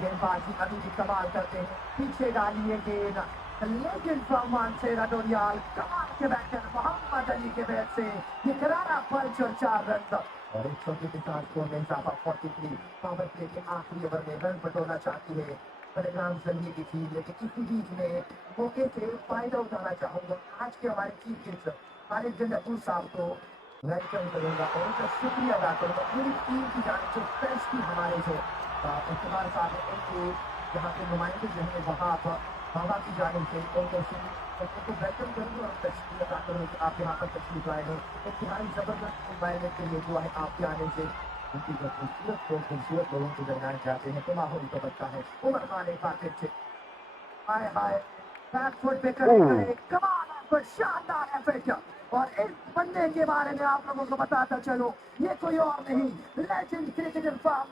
गेंदबाजी अभी भी कमाल करते हैं, पीछे डालिए गेंद लेजेंड फ्रॉम मानसेरा डोरियाल, कमाल के बैटर मोहम्मद अली के बैट से ये करारा पंच और 4 रन, और एक छोटे के साथ स्कोर में इजाफा 43। पावर प्ले के आखिरी ओवर में रन बटोरना चाहती है बलराम जर्नी की टीम, लेकिन इसी बीच में मौके से फायदा उठाना चाहूंगा। आज के हमारे चीफ गेस्ट खालिद गंडापुर साहब को वेलकम करूंगा और उनका शुक्रिया अदा करूंगा पूरी टीम की जान जो फ्रेंड्स की हमारे जो इस्तेमाल साहब है उनके यहाँ के नुमाइंदे जो है वहाँ बाबा की जाने से उनको वेलकम करूँगा और तशरीफ अदा करूँ कि आप यहाँ पर तशरीफ आए हैं। इंतहाई ज़बरदस्त इन्वायरमेंट क्रिएट हुआ है आपके आने से, उनकी जो खूबसूरत लोगों के दरमियान जाते हैं तो माहौल तो बनता है। उमर खान एक बार फिर से हाय हाय बैक फुट पे करेंगे, कमाल पर शानदार एफर्ट, और इस बंदे के बारे में आप लोगों को बताता चलो ये कोई और नहीं लेजेंड क्रिकेटर फ्रॉम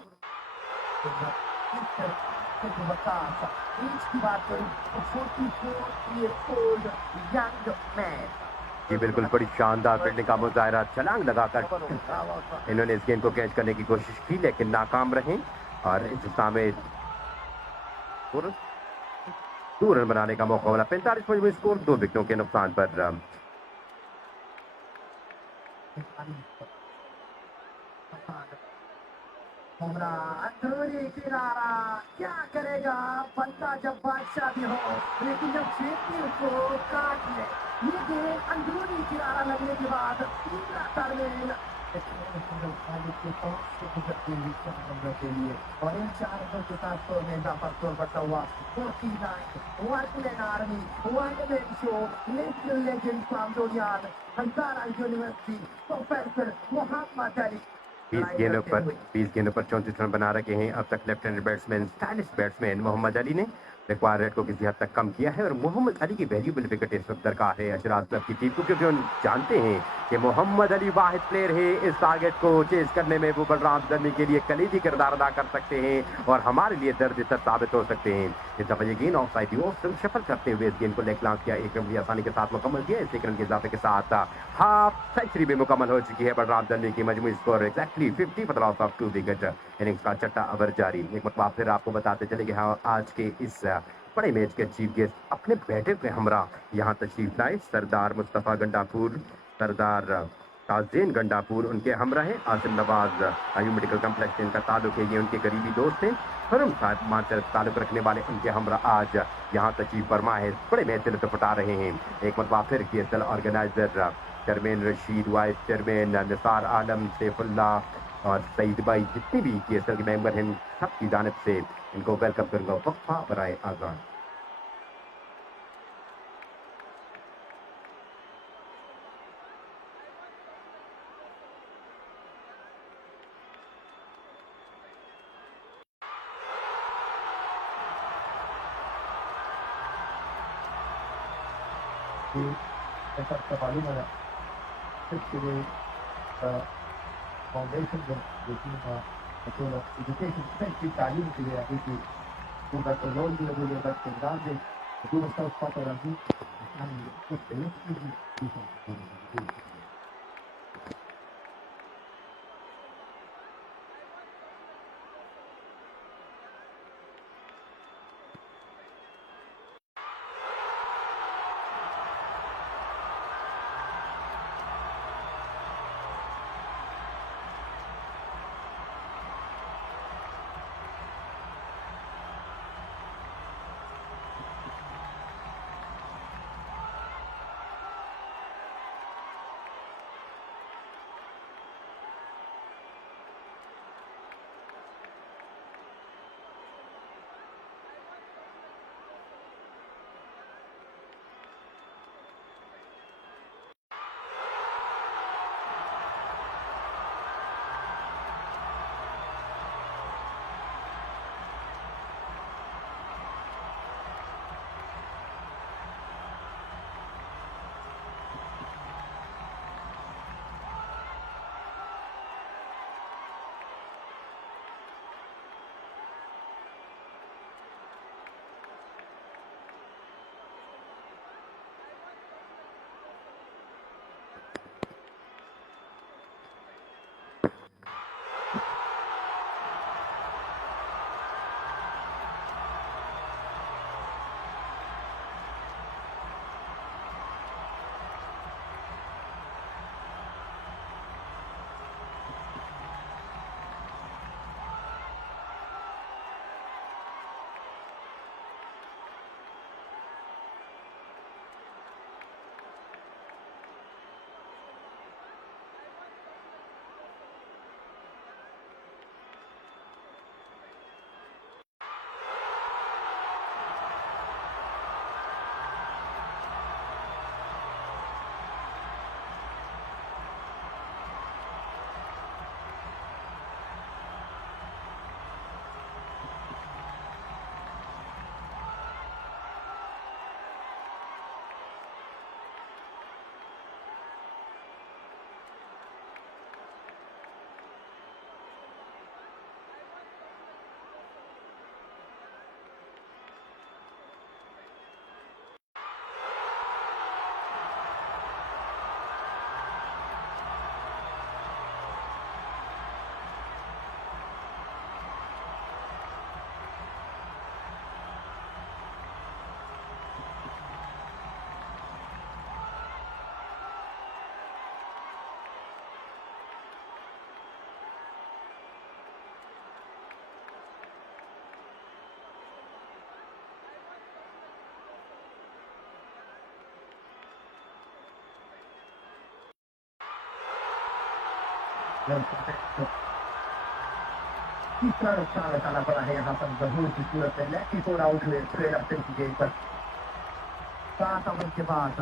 की बात करूं तो 44 years old young man। जी बिल्कुल, बड़ी शानदार फील्डिंग का मुजाहरा, छलांग लगाकर इन्होंने इस गेंद को कैच करने की कोशिश की लेकिन नाकाम रहे, और हिंदुस्तान में 2 रन बनाने का मौका मिला। 45 पर में स्कोर 2 विकेटों के नुकसान पर। अंदरूनी किनारा क्या करेगा बंदा जब बादशाह भी हो, लेकिन जब छेती उसको काट ले। ये गेंद अंदरूनी किनारा लगने के बाद पूरा तरमीन के लिए, और इन 4 रनों के साथ स्कोर में इजाफा स्कोर बढ़ता हुआ 49। वर्कलैंड army one man show little legend from Doriyal Hazara university professor Mohammad Ali 20 गेंदों पर 34 रन बना रखे हैं अब तक left handed batsman stylish batsman Mohammad Ali ने, रिक्वायर रेट को किसी हद तक कम किया है और मोहम्मद अली की वैल्यूबल विकेट इस वक्त दरकार है अजराज क्लब की टीम को, क्योंकि उन जानते हैं कि मोहम्मद अली वाहिद प्लेयर है इस टारगेट को चेज करने में वो बलराम दर्मी के लिए कलीदी किरदार अदा कर सकते हैं और हमारे लिए दर्द सर साबित हो सकते हैं। इस दफा ये गेंद ऑफ साइड ऑफ शफल करते हुए इस गेंद को लेग लॉन्च किया, एक रन भी आसानी के साथ मुकम्मल किया। इस एक रन के इजाफे के साथ हाफ सेंचुरी भी मुकम्मल हो चुकी है बलराम दर्मी की। मजमूई score exactly 50 for the loss of 2 wicket. Innings का छठा ओवर जारी। एक मरतबा फिर आपको बताते चले कि हाँ आज के इस बड़े मैच के चीफ गेस्ट अपने बैठे पे हमरा यहाँ तशरीफ लाए। सरदार मुस्तफ़ा गंडापुर, सरदार ताज़ेन गंडापुर उनके हमरा हैं। आसिम नवाज आयु मेडिकल कम्प्लेक्स से इनका ताल्लुक है, ये उनके करीबी दोस्त हैं। फरम साहब मानसर ताल्लुक रखने वाले उनके हमरा आज यहाँ तशरीफ फरमा है, बड़े मैच से लुत्फ़ उठा रहे हैं। एक मरतबा फिर KSL organiser chairman Rashid, vice chairman Nisar Alam, Saifullah और सईद भाई, जितने भी KSL के मेंबर हैं सबकी जानिब से इनको वेलकम करूंगा। वक्फा बराए आज़ान। कि ऐसा मालूम है इसके लिए फाउंडेशन जो थी एजुकेशन की तालीम के लिए अभी की उनका रोल भी अभी उनका किरदार भी जो उसका उसका तो रही तीसरा नुकसान उठाना पड़ा है यहाँ पर जहूर की सूरत में। लेफ्टी और आउट हुए ट्रेड अपने की गेंद पर 7 ओवर के बाद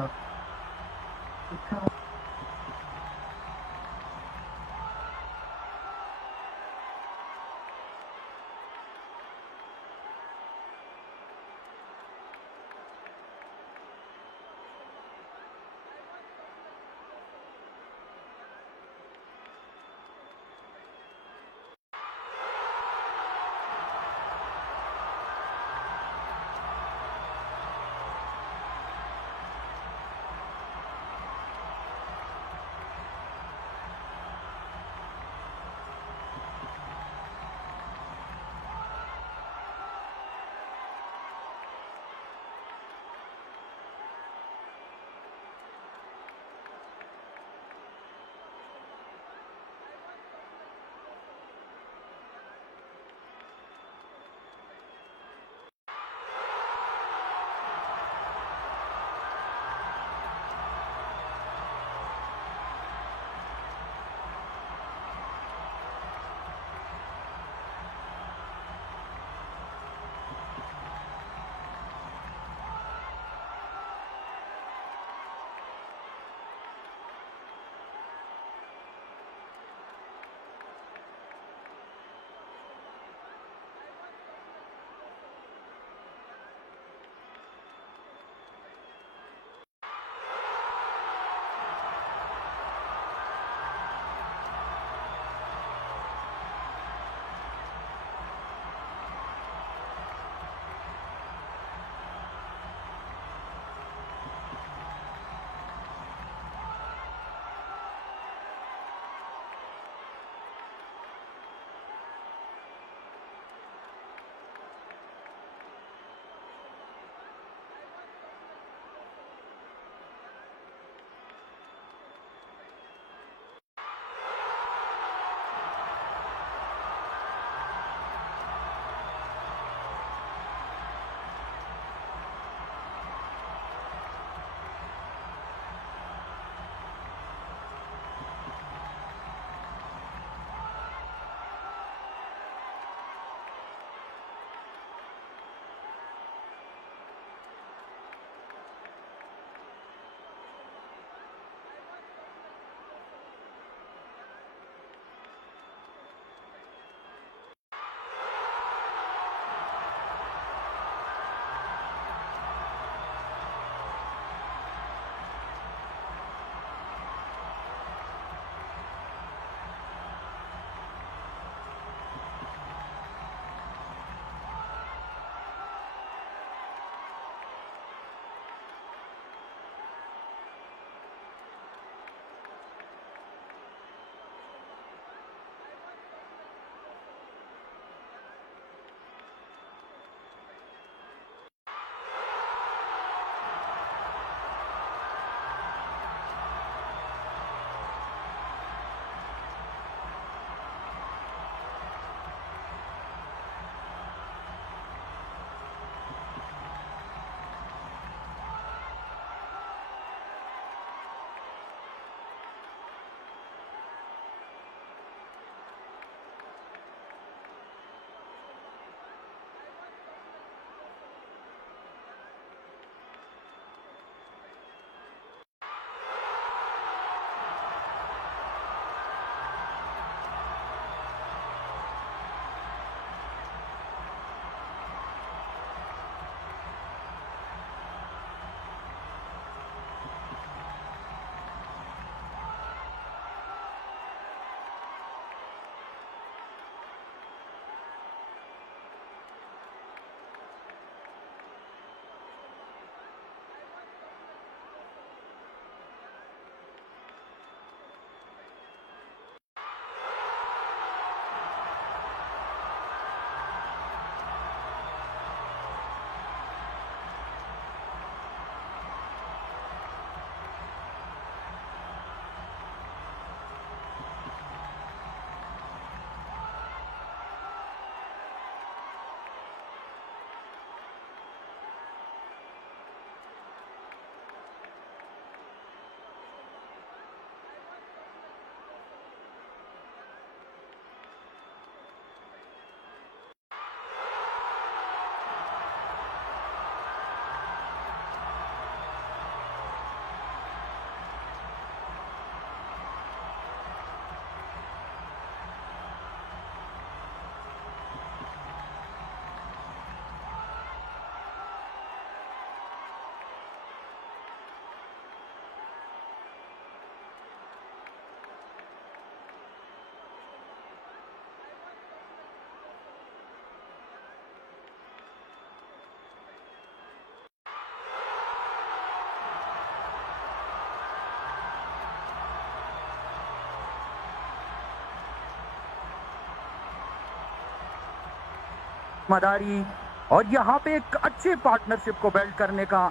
जिम्मेदारी और यहाँ पे एक अच्छे पार्टनरशिप को बिल्ड करने का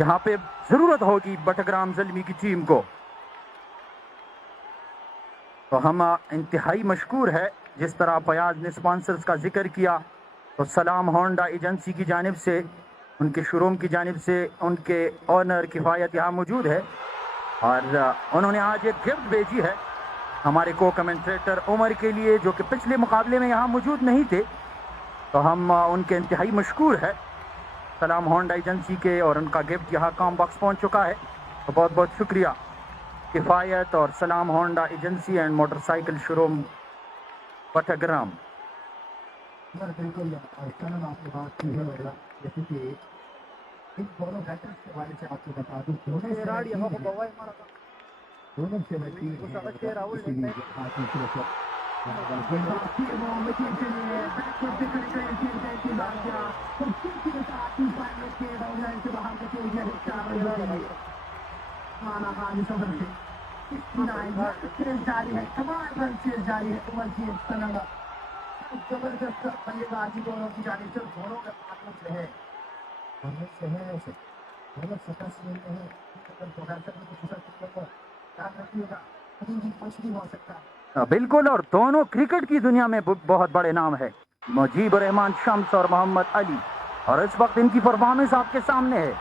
यहाँ पे जरूरत होगी बटग्राम ज़ल्मी की टीम को। तो हम इंतहाई मशकूर है जिस तरह फयाज ने स्पॉन्सर्स का जिक्र किया, तो सलाम होंडा एजेंसी की जानिब से, उनके शोरूम की जानिब से उनके ऑनर किफ़ायत यहाँ मौजूद है और उन्होंने आज एक गिफ्ट भेजी है हमारे को कमेंट्रेटर उमर के लिए, जो कि पिछले मुकाबले में यहाँ मौजूद नहीं थे। तो हम उनके इंतहाई मशकूर है सलाम होंडा एजेंसी के, और उनका गिफ्ट यहाँ काम बॉक्स पहुँच चुका है। तो बहुत बहुत शुक्रिया किफ़ायत और सलाम Honda agency and motorcycle showroom Battagram. बिल्कुल सनम आपने बात की है वगैरह, जैसे कि इन दोनों बैटर्स के बारे में आपको बता दूं, दोनों से जारी है, कमाल रन चेज जारी है उमर की सनम, जबरदस्त बल्लेबाजी दोनों की जानिब से, दोनों का ताल्लुक जो है दोनों सतह से मिलते हैं। अगर प्रोफेसर को कुछ याद रखिएगा, कभी भी कुछ भी हो सकता है। बिल्कुल, और दोनों क्रिकेट की दुनिया में बहुत बड़े नाम है, मुजीबुर रहमान शम्स और मोहम्मद अली, और इस वक्त इनकी परफॉर्मेंस आपके सामने है।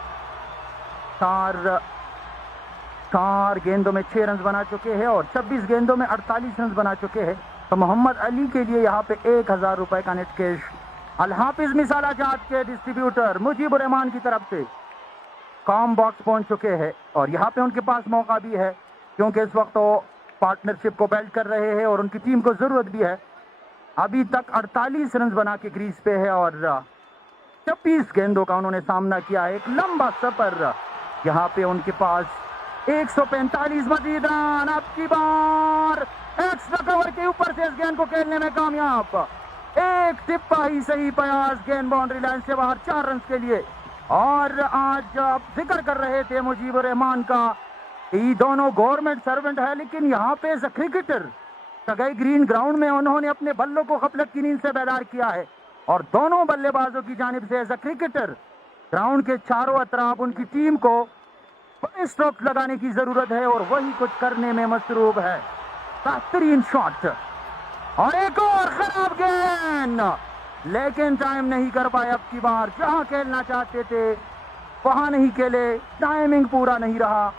चार गेंदों में 6 रन बना चुके हैं और 26 गेंदों में 48 रन बना चुके हैं। तो मोहम्मद अली के लिए यहाँ पे 1000 रुपए का नेट कैश अल हाफिज मिसाला जात के डिस्ट्रीब्यूटर मुजीबुर रहमान की तरफ से काम बॉक्स पहुंच चुके हैं, और यहाँ पे उनके पास मौका भी है क्योंकि इस वक्त वो पार्टनरशिप को बिल्ड कर रहे हैं और उनकी टीम को जरूरत भी है। अभी तक 48 रन बना के क्रीज पे है और 26 गेंदों का उन्होंने सामना किया है। एक लंबा सफर यहाँ पे उनके पास 145 मजीद रन, अब की बार एक्स्ट्रा कवर के ऊपर से इस गेंद को खेलने में कामयाब, एक टिप्पा ही सही प्रयास, गेंद बाउंड्री लाइन से बाहर 4 रन के लिए। और आज आप जिक्र कर रहे थे मुजीबुर रहमान का, ये दोनों गवर्नमेंट सर्वेंट है, लेकिन यहाँ पे एज अ क्रिकेटर सगाई ग्रीन ग्राउंड में उन्होंने अपने बल्लों को गफलत की नींद से बेदार किया है, और दोनों बल्लेबाजों की जानिब से एज अ क्रिकेटर ग्राउंड के चारों अतराफ उनकी टीम को बड़े स्ट्रोक्स लगाने की जरूरत है और वही कुछ करने में मसरूफ है। बेहतरीन शॉट और एक और खराब गेंद, लेकिन टाइम नहीं कर पाए। अब की बार जहां खेलना चाहते थे वहां नहीं खेले, टाइमिंग पूरा नहीं रहा।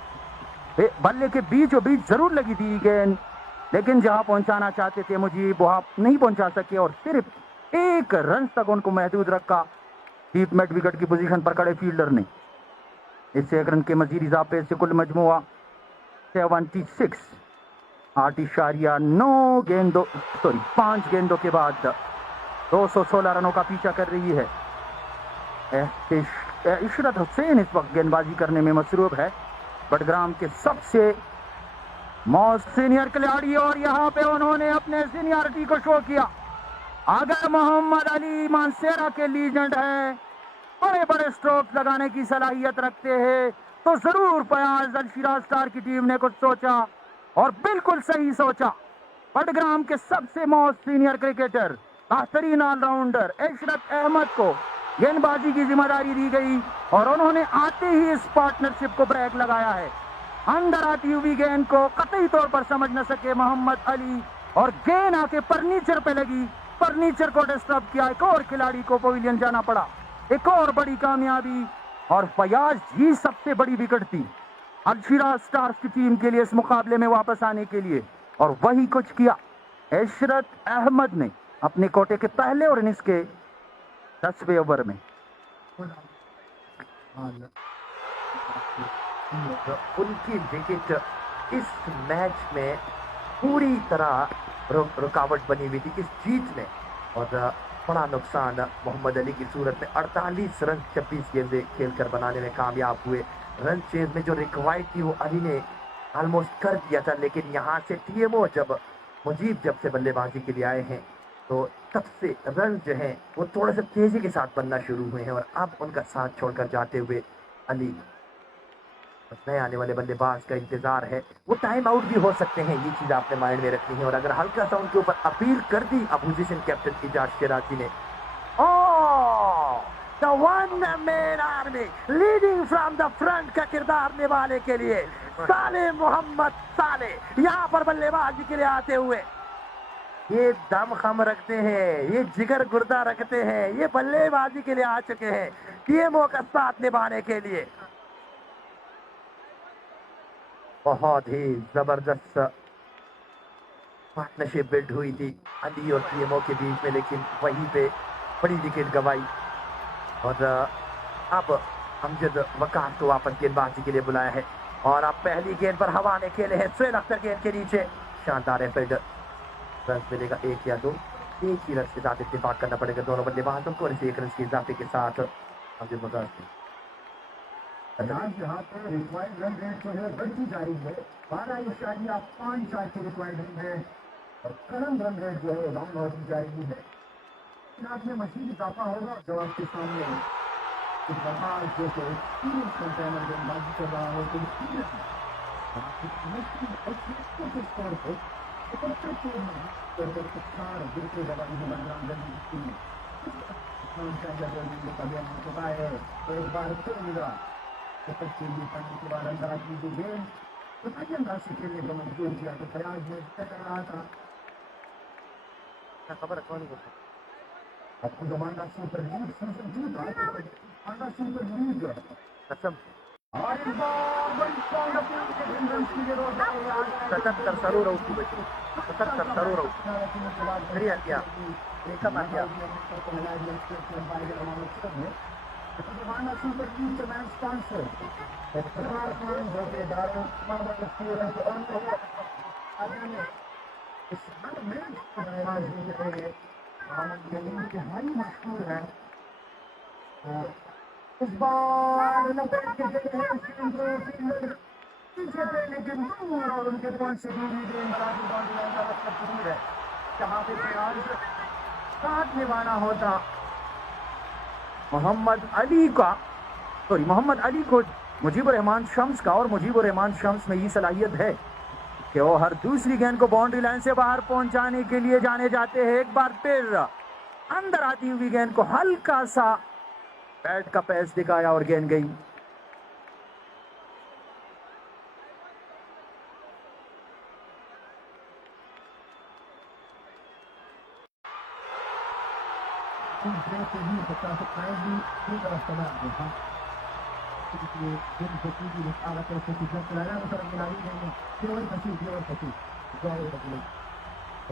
बल्ले के बीचों बीच जरूर लगी थी गेंद, लेकिन जहां पहुंचाना चाहते थे मुझे वहां नहीं पहुंचा सके और सिर्फ 1 रन तक उनको महदूद रखा डीप मिड विकेट की पोजीशन पर खड़े फील्डर ने। इससे 1 रन के मजीद इजाफे से कुल मजमुआ 76, 8.9 गेंदों 5 गेंदों के बाद 216 रनों का पीछा कर रही है। इशरत हुसैन इस वक्त गेंदबाजी करने में मसरूफ है, बटग्राम के सबसे मोस्ट सीनियर खिलाड़ी, और यहाँ पे उन्होंने अपने सीनियरिटी को शो किया। अगर मोहम्मद अली मानसेरा के लीजेंड है, बड़े बड़े स्ट्रोक लगाने की सलाहियत रखते हैं, तो जरूर फयाज अलशिराज स्टार की टीम ने कुछ सोचा और बिल्कुल सही सोचा। बटग्राम के सबसे मोस्ट सीनियर क्रिकेटर, बेहतरीन ऑलराउंडर इशरत अहमद को गेंदबाजी की जिम्मेदारी दी गई और उन्होंने आते ही इस पार्टनरशिप को ब्रेक लगाया है। अंदर आती हुई गेंद को कतई तौर पर समझ न सके मोहम्मद अली और गेंद आके फर्नीचर पे लगी, फर्नीचर को डिस्टर्ब किया। एक और खिलाड़ी को पवेलियन जाना पड़ा, एक और बड़ी कामयाबी, और फयाज ही सबसे बड़ी विकेट थी अलशिराज स्टार्स की टीम के लिए इस मुकाबले में वापस आने के लिए, और वही कुछ किया इशरत अहमद ने अपने कोटे के पहले और इनिंग्स के 10वें ओवर में। उनकी विकेट इस मैच में पूरी तरह रुकावट बनी हुई थी इस जीत में, और बड़ा नुकसान मोहम्मद अली की सूरत में 48 रन 26 गेंदें खेलकर बनाने में कामयाब हुए। रन चेज में जो रिक्वायर्ड थी वो अली ने ऑलमोस्ट कर दिया था, लेकिन यहाँ से टीएमओ जब से बल्लेबाजी के लिए आए हैं तो तब से रन जो हैं वो थोड़ा सा तेजी के साथ बनना शुरू हुए हैं, और अब उनका साथ छोड़कर जाते हुए अली बस नए आने वाले बल्लेबाज का इंतजार है, वो टाइम आउट भी हो सकते हैं, ये चीज आपने माइंड में रखनी है। और अगर हल्का सा उनके ऊपर अपील कर दी अपोजिशन कैप्टन इजाज शिराजी ने, the one man army leading from the front का किरदार निभाने के लिए साले मोहम्मद साले यहाँ पर बल्लेबाजी के लिए आते हुए ये दम खम रखते हैं, ये जिगर गुर्दा रखते हैं, ये बल्लेबाजी के लिए आ चुके हैं टीमों का साथ निभाने के लिए। बहुत ही जबरदस्त पार्टनरशिप बिल्ड हुई थी अली और टीएमओ के बीच में, लेकिन वहीं पे बड़ी विकेट गंवाई। और अब अमजद वकार को वापस गेंदबाजी के लिए बुलाया है और अब पहली गेंद पर हवा ने खेले हैं सुहेल अख्तर गेंद के नीचे, शानदार है फील्डर। रन मिलेगा 1 या 2, एक ही रन के साथ इत्तेफाक करना पड़ेगा दोनों बल्लेबाजों को और इस 1 रन के इजाफे के साथ अमजद वकार यहाँ पर रिक्वायर्ड रन रेट जो है बढ़ती जा रही है, 12.54 की रिक्वायर्ड रन है और करंट रन रेट जो है डाउन होती जा रही है। में मशीन इजाफा होगा जब आपके सामने इस बहार जैसे एक्सपीरियंस कंटेनर गेंदबाजी कर रहा हो तो एक बार फिर मिला के बाद अंदाज की जो गेंद तो अंदाज से खेलने को मजबूर किया तो फयाज में कर रहा था। खबर कौन बोलता आपको जमाना सुपर लीग सीजन 2 था, आना सुपर लीग कसम और इस बार बड़ी स्ट्रांग अपील के रन की जरूरत है। 77 जरूर आउट बची, 77 जरूर आउट क्लियर किया देखा आ गया। जमाना सुपर लीग के मैच स्पॉन्सर सरकार खान होते दारू मामला स्टूडेंट ऑन आगे इस हर मैच के दौरान हो रहे हैं इंतहाई मशहूर है। इस बार लेकिन और उनके पॉइंट से दूरी गेंद है जहाँ पे प्रयास साथ निभाना होता मोहम्मद अली को मुजीबुर रहमान शम्स का, और मुजीबुर रहमान शम्स में ये सलाहियत है कि वो हर दूसरी गेंद को बाउंड्री लाइन से बाहर पहुंचाने के लिए जाने जाते हैं। एक बार फिर अंदर आती हुई गेंद को हल्का सा बैट का पैस दिखाया और गेंद गई।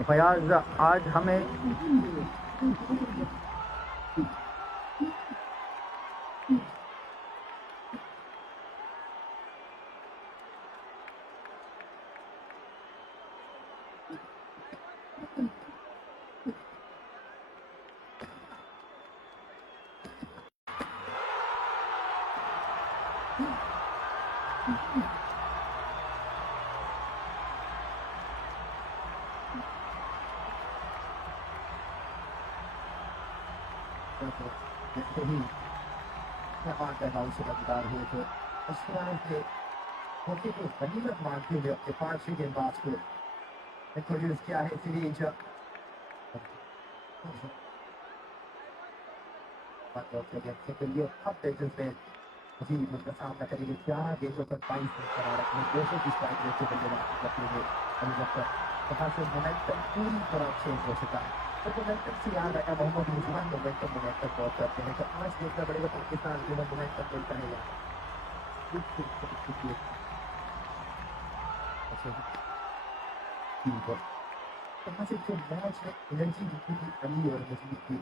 फयाज आज हमें हुए थे उस के होके को गनीमत मानते हुए अपने 5 गेंदबाज को इंट्रोड्यूस किया है सीरीज के लिए अब पेजेस में जी उनका सामना करेंगे 4 गेंदों पर 22 रन करा रखने 200 की स्ट्राइक रेट से बल्लेबाजी करते हुए वहाँ से मोमेंटम पूरी तरह चेंज हो चुका है। तो मोमेंटम से याद आया मोहम्मद मुजमान मोमेंटम बहुत करते हैं, तो आज देखना पड़ेगा पाकिस्तान जो मोमेंटम मिलता है यहाँ से जो मैच है एनर्जी अली और मजीद की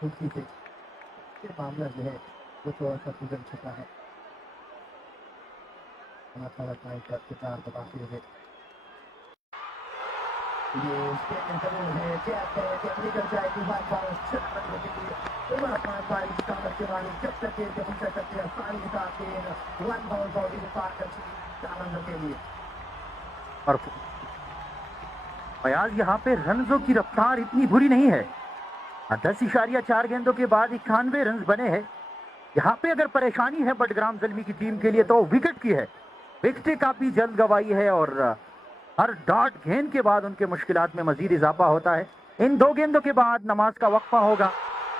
खुशी से मामला जो है वो थोड़ा सा गुजर चुका है। किताब दबाते हुए ये है निकल जाएगी जब तक के लिए और फयाज यहाँ पे रन्सों की रफ्तार इतनी बुरी नहीं है। 10.4 गेंदों के बाद 91 रन बने हैं यहाँ पे अगर परेशानी है बडग्राम ज़ल्मी की टीम के लिए तो विकेट की है। विकेटें काफी जल्द गंवाई है और हर डॉट गेंद के बाद उनके मुश्किलात में मजीद इजाफा होता है। इन 2 गेंदों के बाद नमाज का वक्फा होगा।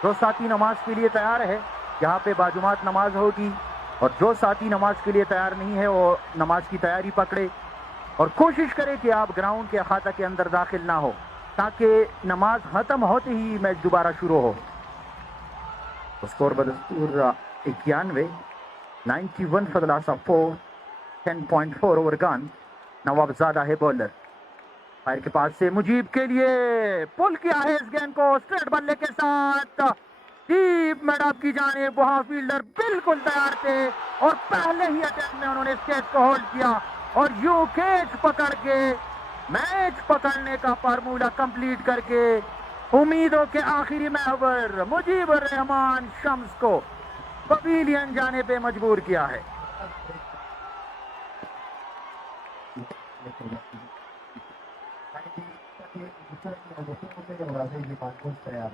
जो साथी नमाज के लिए तैयार है यहाँ पे बाजुमात नमाज होगी, और जो साथी नमाज के लिए तैयार नहीं है वो नमाज की तैयारी पकड़े और कोशिश करे कि आप ग्राउंड के अखाता के अंदर दाखिल ना हो, ताकि नमाज खत्म होते ही मैच दोबारा शुरू हो। स्कोर बदस्तूर 91, 91 for the loss of 4, 10.4 over gone. Nawabzada है बॉलर, फायर के पास से मुजीब के लिए पुल किया है इस गेंद को स्ट्रेट बल्ले के साथ डीप मिड की जानिब। वहां फील्डर बिल्कुल तैयार थे और पहले ही अटैक में उन्होंने इस कैच को होल्ड किया और यूं कैच पकड़ के मैच पकड़ने का फार्मूला कंप्लीट करके उम्मीदों के आखिरी महवर मुजीबुर रहमान शम्स को पवेलियन जाने पे मजबूर किया है। तैयार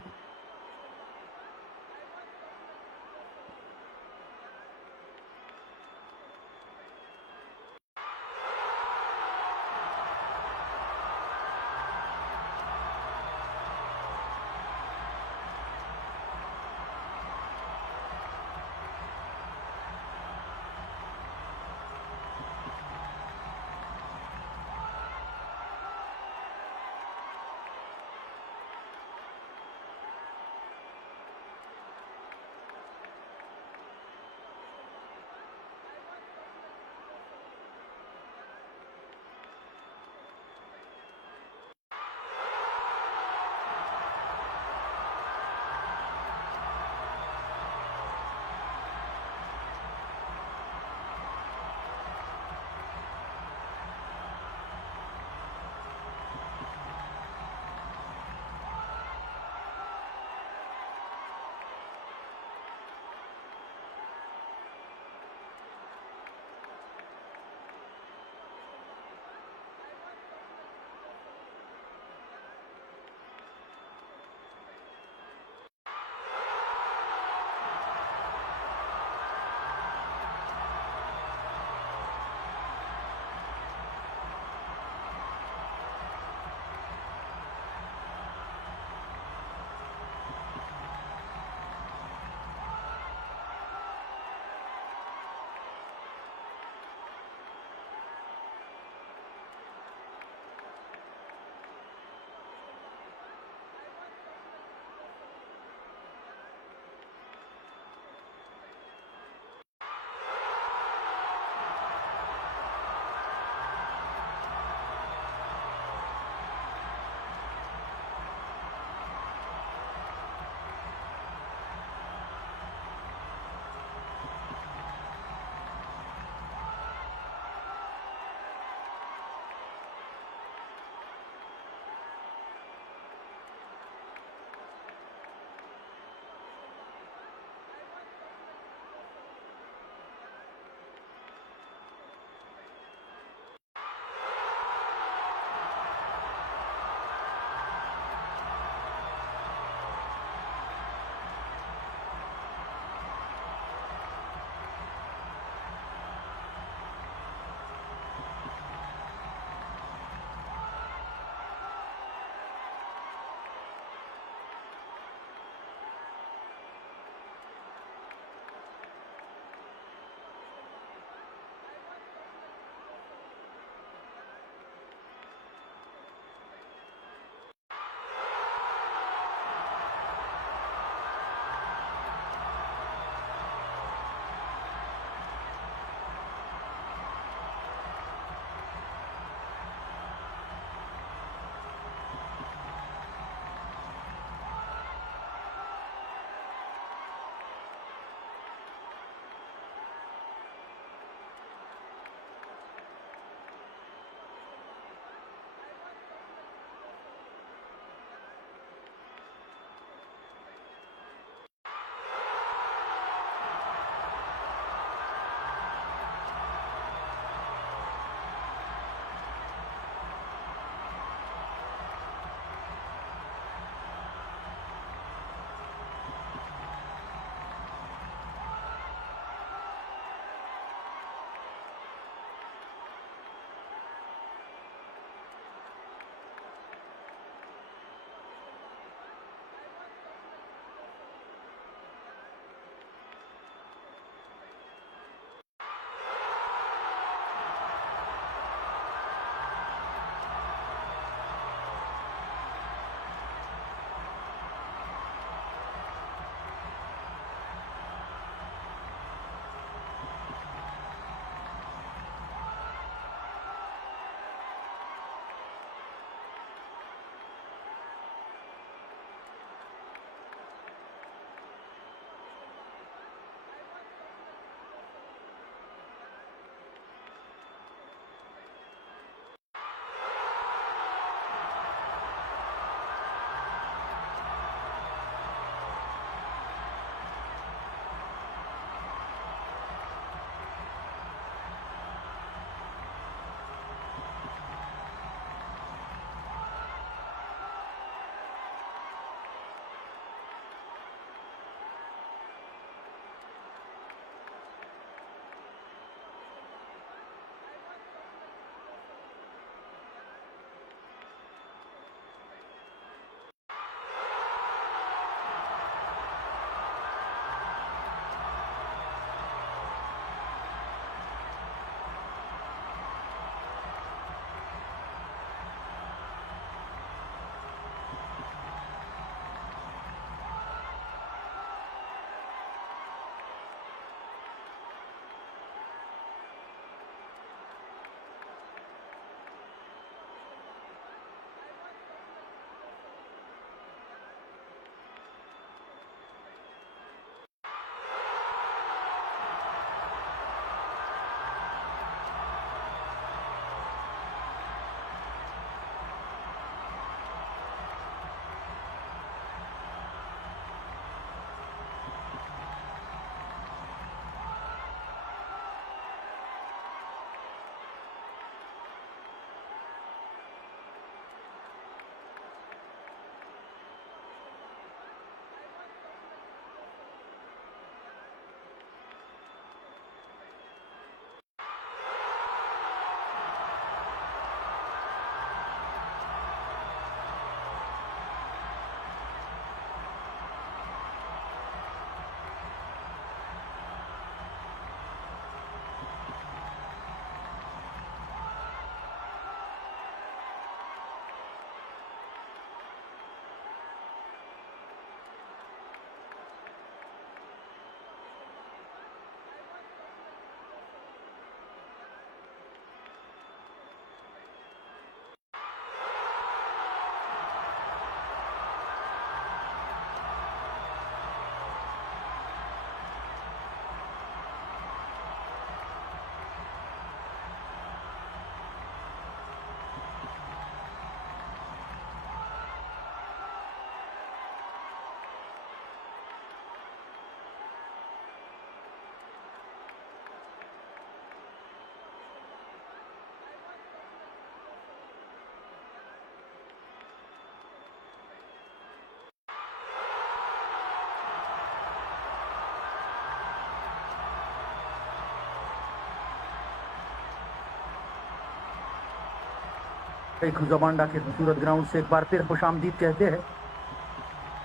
खुजाबांडा के खूबसूरत ग्राउंड से एक बार फिर खुशामदीद कहते हैं,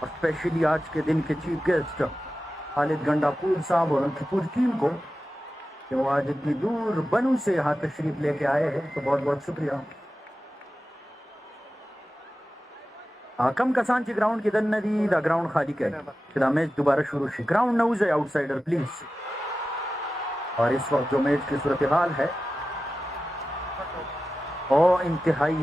और स्पेशली आज के दिन के चीफ गेस्ट खालिद गंडापुर साहब और उनकी पूरी टीम को कि वो आज इतनी दूर बनू से यहाँ तशरीफ लेके आए हैं, तो बहुत बहुत शुक्रिया. कम कसांची ग्राउंड की दन्नदी द ग्राउंड खाली के फिर मैच दोबारा शुरू से ग्राउंड नऊज है आउटसाइडर प्लीज. और इस वक्त जो मैच की सूरत हाल है और इंतहाई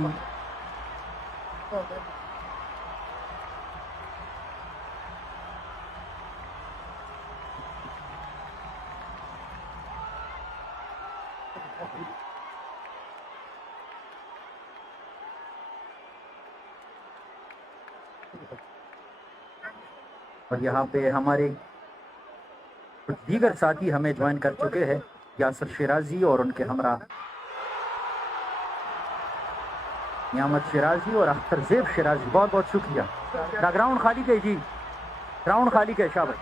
और यहाँ पे हमारे कुछ दीगर साथी हमें ज्वाइन कर चुके हैं, यासर शिराजी और उनके हमरा नियामत शिराजी और अख्तर ज़ेब शिराजी. बहुत बहुत शुक्रिया. ग्राउंड खाली के जी, ग्राउंड खाली के शाबाश.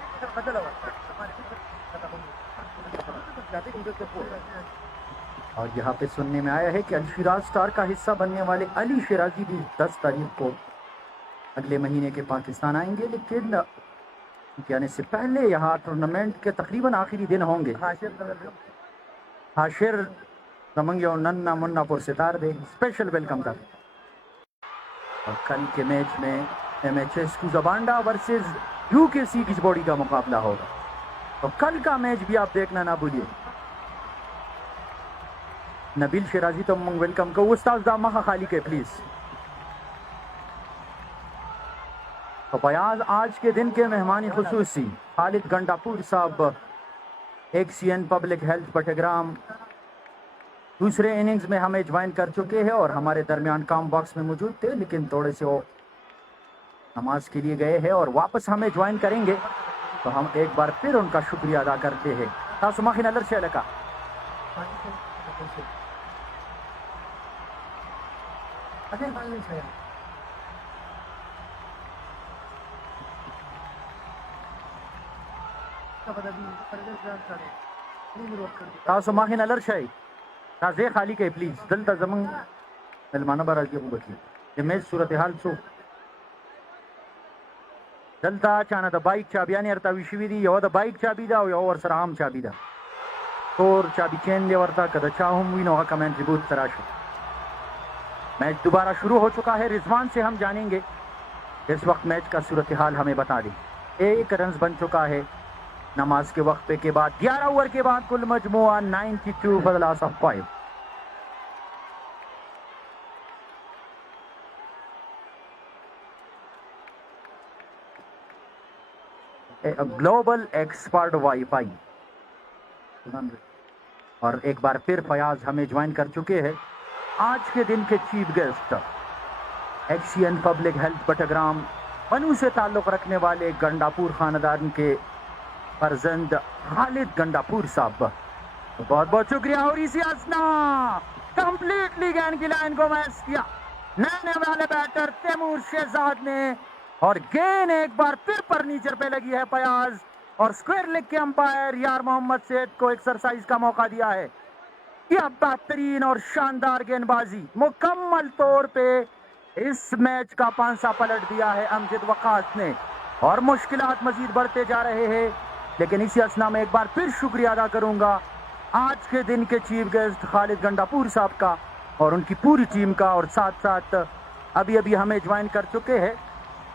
और यहाँ पे सुनने में आया है कि अलशिराज स्टार का हिस्सा बनने वाले अली शिराजी भी 10 तारीख को अगले महीने के पाकिस्तान आएंगे, लेकिन आने से पहले यहाँ टूर्नामेंट के तकरीबन आखिरी दिन होंगे. हाशिर तमंगियो नन्ना मुन्ना पुर सितार दे स्पेशल वेलकम कर. और कल के मैच में MHS खुजाबांडा वर्सेस UKC की बॉडी का मुकाबला होगा, तो कल का मैच भी आप देखना ना भूलिए. नबील शिराजी तो वेलकम को उस्ताद दामा खाली के प्लीज. तो बयाज आज के दिन के मेहमानी खुसूसी खालिद गंडापुर साहब XCN पब्लिक हेल्थ बटग्राम दूसरे इनिंग्स में हमें ज्वाइन कर चुके हैं और हमारे दरमियान काम बॉक्स में मौजूद थे, लेकिन थोड़े से वो नमाज के लिए गए हैं और वापस हमें ज्वाइन करेंगे, तो हम एक बार फिर उनका शुक्रिया अदा करते हैं. तासुमाखिन अलर शेलका तासुमाखिन अलर शे राजे खाली के प्लीज दलता जमन मेलमाना बारा के बकी ये मैच सूरत हाल सो दलता चाना द बाइक चाबी यानी अर्ता विश्वविदी यो द बाइक चाबी दा यो और सराम चाबी दा तोर चाबी चेन ले वर्ता कद चाहूं विनो का कमेंट्री बूथ तराशो. मैच दोबारा शुरू हो चुका है. रिजवान से हम जानेंगे इस वक्त मैच का सूरत हाल हमें बता दें. 1 रन बन चुका है नमाज के वक्फे के बाद. 11 ओवर के बाद कुल मजमुआ 92 for the loss of 5. Global expert wifi और एक बार फिर फयाज हमें ज्वाइन कर चुके हैं. आज के दिन के chief guest XCN public health Battagram बनू से ताल्लुक़ रखने वाले गंडापुर खानदान के फर्जंद खालिद गंडापुर साहब. बहुत बहुत शुक्रिया. और इसी असना कंप्लीटली गेंद की लाइन को मैच किया नए वाले बैटर तैमूर शहजाद ने, और गेंद एक बार फिर फर्नीचर पे लगी है फयाज, और स्क्वायर लेग के अंपायर यार मोहम्मद सेठ को एक्सरसाइज का मौका दिया है. यह बेहतरीन और शानदार गेंदबाजी मुकम्मल तौर पे इस मैच का पांसा पलट दिया है अमजद वकास ने, और मुश्किलात मजीद बढ़ते जा रहे हैं. लेकिन इसी असना में एक बार फिर शुक्रिया अदा करूंगा आज के दिन के चीफ गेस्ट खालिद गंडापुर साहब का और उनकी पूरी टीम का, और साथ साथ अभी अभी हमें ज्वाइन कर चुके हैं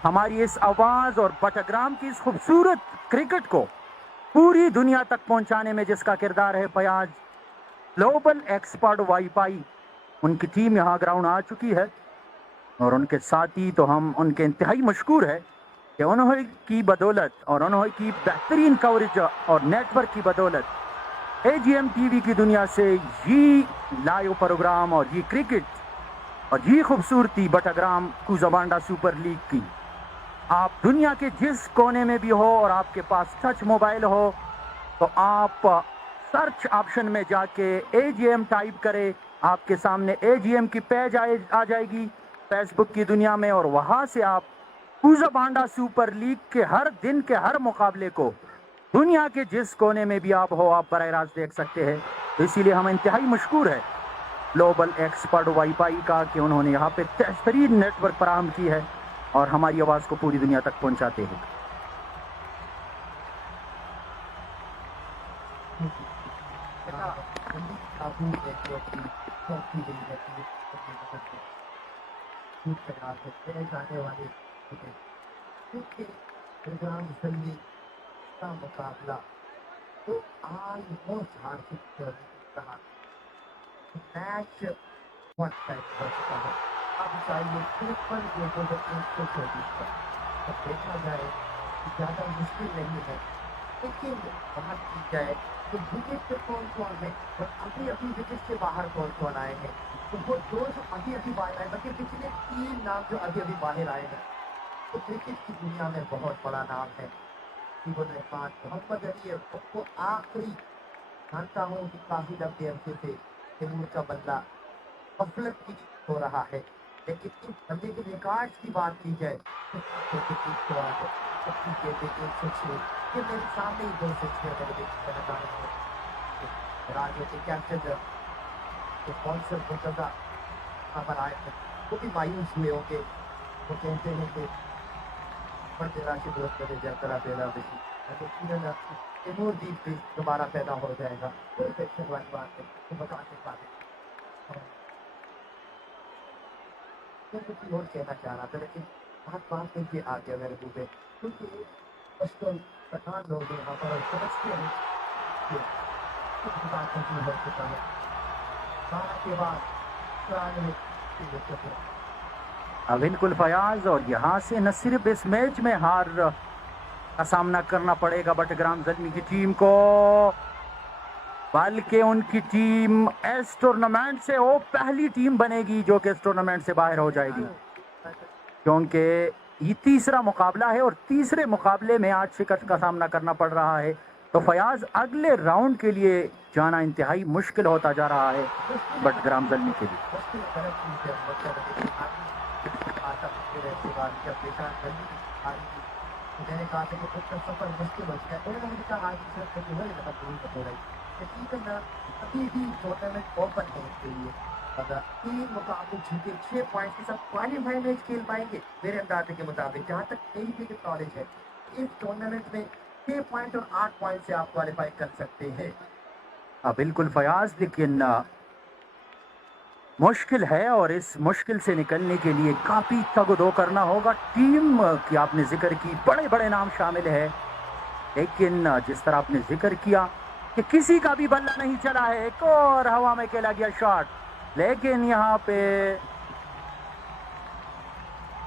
हमारी इस आवाज़ और बटग्राम की इस खूबसूरत क्रिकेट को पूरी दुनिया तक पहुंचाने में जिसका किरदार है फयाज ग्लोबल एक्सपर्ट वाईफाई. उनकी टीम यहाँ ग्राउंड आ चुकी है और उनके साथी तो हम उनके इंतहाई मशकूर है कि उन्होंने की बदौलत और उन्होंने की बेहतरीन कवरेज और नेटवर्क की बदौलत AGM TV की दुनिया से ये लाइव प्रोग्राम और ये क्रिकेट और ये खूबसूरती बटग्राम खुजाबांडा सुपर लीग की आप दुनिया के जिस कोने में भी हो और आपके पास टच मोबाइल हो तो आप सर्च ऑप्शन में जाके AGM टाइप करें, आपके सामने AGM की पेज आ जाएगी फेसबुक की दुनिया में, और वहाँ से आप खुजाबांडा सुपर लीग के हर दिन के हर मुकाबले को दुनिया के जिस कोने में भी आप हो आप बराह रास्त देख सकते हैं. तो इसीलिए हम इंतहाई मशकूर है ग्लोबल एक्सपर्ट वाईफाई का कि उन्होंने यहाँ पे बेहतरीन नेटवर्क फराहम की है और हमारी आवाज़ को पूरी दुनिया तक पहुँचाते हैं। मुकाबला तो आज बहुत हार्दिक रहा मैच वन साइड हो चुका है। अब चाहिए 53 गेंदों में 124 पर। अब देखा जाए कि ज़्यादा मुश्किल नहीं है, लेकिन बात की जाए तो विकेट पे कौन कौन है और अभी अभी विकेट से बाहर कौन कौन आए हैं, तो वो दो जो अभी अभी बाहर आए, बल्कि पिछले 3 नाम जो अभी अभी बाहर आए हैं, तो क्रिकेट की दुनिया में बहुत बड़ा नाम है। मोहम्मद अली को आखिरी जानता हूँ कि काफी लंबे अरसे से तैमूर का बदला गफलत की हो रहा है, लेकिन इस बंदे के रिकॉर्ड्स की बात की जाए तो ये मेरे सामने ही 206 राज्य के कैप्टन स्पॉन्सर मुर्तजा यहाँ पर आए हैं, वो भी मायूस हुए होंगे। वो कहते हैं कि राशि दोस्त करे जरा पैदा तैमूर दीप भी दोबारा पैदा हो जाएगा, कोई टेंशन वाली बात है। तो बता के बात कुछ और कहना चाह रहा था, लेकिन बात में ये आ गया मेरे मुँह पे, क्योंकि आजकल पठान लोग यहाँ पर समझते हैं कि कुछ बात नहीं हो चुका है। बारह के बाद बिल्कुल फयाज, और यहाँ से न सिर्फ इस मैच में हार का सामना करना पड़ेगा बटग्राम ज़ल्मी की टीम को, बल्कि उनकी टीम इस टूर्नामेंट से वो पहली टीम बनेगी जो कि इस टूर्नामेंट से बाहर हो जाएगी, क्योंकि ये तीसरा मुकाबला है और तीसरे मुकाबले में आज शिकस्त का सामना करना पड़ रहा है। तो फयाज अगले राउंड के लिए जाना इंतहाई मुश्किल होता जा रहा है बटग्राम ज़ल्मी के लिए। मैंने कहा था कि उसका सफर मुश्किल हो गया, उन्होंने कहा आज अभी भी टूर्नामेंट ओपन होने के लिए अगर 3 मुकाबले जीते 6 पॉइंट के साथ क्वालिफाई मैच खेल पाएंगे मेरे अंदाजे के मुताबिक। जहाँ तक मेरी भी नॉलेज है, इस टूर्नामेंट में 6 पॉइंट और 8 पॉइंट से आप क्वालिफाई कर सकते हैं। बिल्कुल फयाज, लेकिन मुश्किल है और इस मुश्किल से निकलने के लिए काफ़ी तगदो करना होगा। टीम की आपने जिक्र की, बड़े बड़े नाम शामिल है, लेकिन जिस तरह आपने जिक्र किया कि किसी का भी बल्ला नहीं चला है, एक और हवा में खेला गया शॉट, लेकिन यहाँ पे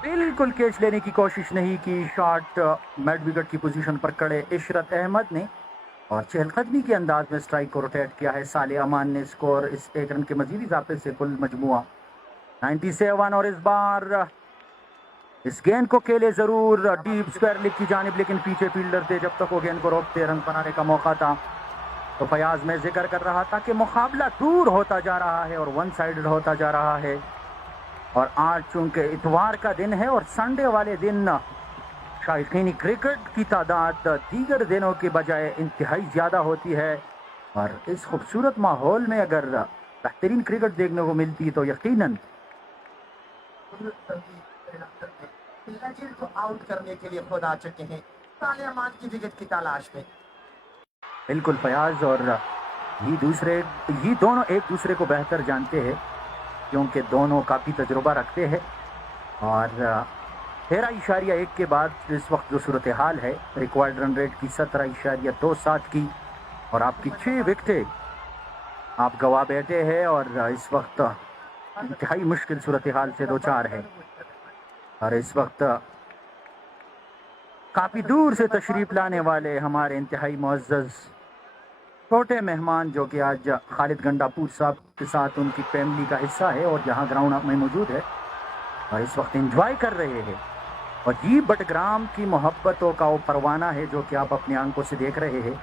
बिल्कुल कैच लेने की कोशिश नहीं की। शॉट मिड विकेट की पोजीशन पर खड़े इशरत अहमद ने और चहलकदमी के अंदाज में स्ट्राइक को रोटेट किया है साले अमान ने। स्कोर इस 1 रन के मजीद इजाफे से कुल मजमुआ 97, और इस बार इस गेंद को खेले जरूर डीप स्क्वायर लेग की जानिब, लेकिन पीछे फील्डर थे, जब तक वो गेंद को रोकते रन बनाने का मौका था। तो फयाज में जिक्र कर रहा था कि मुकाबला दूर होता जा रहा है और वन साइडेड होता जा रहा है, और आज चूंकि इतवार का दिन है और संडे वाले दिन शायकीन क्रिकेट की तादाद दीगर दिनों के बजाय इंतहाई ज़्यादा होती है, और इस खूबसूरत माहौल में अगर बेहतरीन क्रिकेट देखने को मिलती तो यकीनन को आउट करने के लिए खुद आ चुके हैं साले अमान की विकेट की तलाश में। बिल्कुल फयाज, और ये दोनों एक दूसरे को बेहतर जानते हैं क्योंकि दोनों काफ़ी तजुर्बा रखते हैं, और 13.1 के बाद इस वक्त जो सूरत हाल है, रिक्वायर्ड रन रेट की 17.27 की, और आपकी 6 विकेटें आप गवा बैठे हैं, और इस वक्त इंतहाई मुश्किल सूरत हाल से 2-4 है। और इस वक्त काफ़ी दूर से तशरीफ़ लाने वाले हमारे इंतहाई मुअज़्ज़ज़ छोटे मेहमान, जो कि आज खालिद गंडापुर साहब के साथ उनकी फैमिली का हिस्सा है और यहाँ ग्राउंड में मौजूद है और इस वक्त एंजॉय कर रहे हैं। और ये बटग्राम की मोहब्बतों का वो परवाना है जो कि आप अपनी आंखों से देख रहे हैं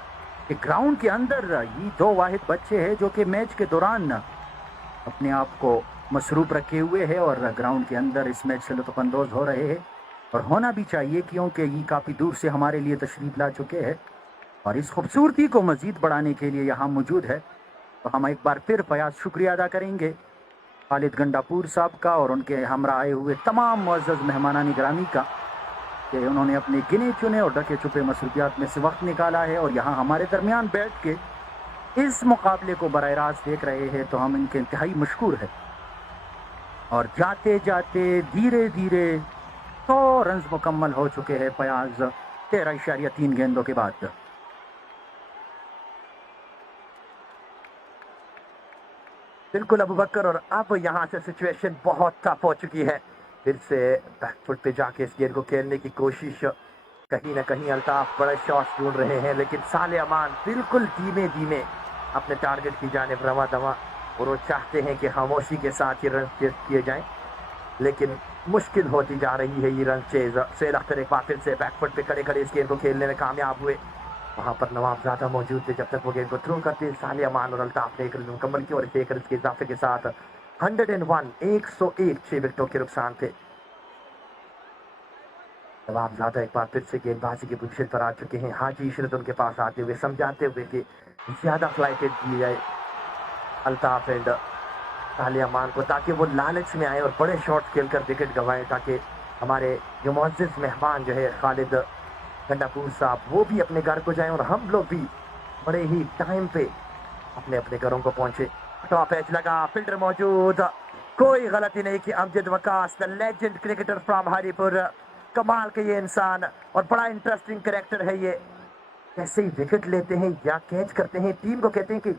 कि ग्राउंड के अंदर ये 2 वाहिद बच्चे हैं जो कि मैच के दौरान अपने आप को मसरूफ़ रखे हुए हैं और ग्राउंड के अंदर इस मैच से लुत्फ़अंदोज़ हो रहे हैं, और होना भी चाहिए क्योंकि ये काफ़ी दूर से हमारे लिए तशरीफ़ ला चुके हैं और इस खूबसूरती को मज़ीद बढ़ाने के लिए यहाँ मौजूद है। तो हम एक बार फिर फयाज शुक्रिया अदा करेंगे खालिद गंडापुर साहब का और उनके हमरा आए हुए तमाम मुअज़्ज़ज़ मेहमानानी गिरामी का कि उन्होंने अपने गिने चुने और ढके छुपे मसरूफियात में से वक्त निकाला है और यहाँ हमारे दरमियान बैठ के इस मुकाबले को बराह रास्त देख रहे हैं, तो हम इनके इंतहाई मशकूर हैं। और जाते जाते धीरे धीरे 100 रन मुकम्मल हो चुके हैं फयाज 13.3 गेंदों के बाद। बिल्कुल अबू बकर, और अब यहाँ से सिचुएशन बहुत टफ हो चुकी है। फिर से बैकफुट पे जाके इस गेंद को खेलने की कोशिश, कहीं ना कहीं अल्ताफ बड़े शॉट्स ढूंढ रहे हैं, लेकिन साले अमान बिल्कुल धीमे धीमे अपने टारगेट की जानिब रवा दवा, और वो चाहते हैं कि खामोशी के साथ ये रन चेज किए जाएं, लेकिन मुश्किल होती जा रही है ये रन चेज। सुहेल अख्तर एक बार फिर से बैकफुट पे खड़े खड़े इस गेंद को खेलने में कामयाब हुए। वहां पर नवाबजादा मौजूद थे जब तक वो गेंद को थ्रो करते। साले अमान और अल्ताफ ने एक रन मुकम्मल किया और इस एक रन के इजाफे के साथ 101 6 विकेटों के नुकसान थे। नवाबजादा एक बार फिर से गेंदबाजी की पोजीशन पर आ चुके हैं। हाजी इशरत उनके पास आते हुए समझाते हुए कि ज्यादा फ्लाइटेड दी जाए अल्ताफ एंड साले अमान को, ताकि वो लालच में आए और बड़े शॉट खेलकर विकेट गंवाएं, ताकि हमारे जो मुअज़्ज़िज़ मेहमान जो है खालिद गंडापुर साहब वो भी अपने घर को जाएं और हम लोग भी बड़े ही टाइम पे अपने अपने घरों को पहुंचे। टॉप एज लगा, फील्डर मौजूद, कोई गलती नहीं कि Amjad Waqas the legend cricketer from Haripur, कमाल के ये इंसान और बड़ा इंटरेस्टिंग कैरेक्टर है ये। कैसे ही विकेट लेते हैं या कैच करते हैं, टीम को कहते हैं कि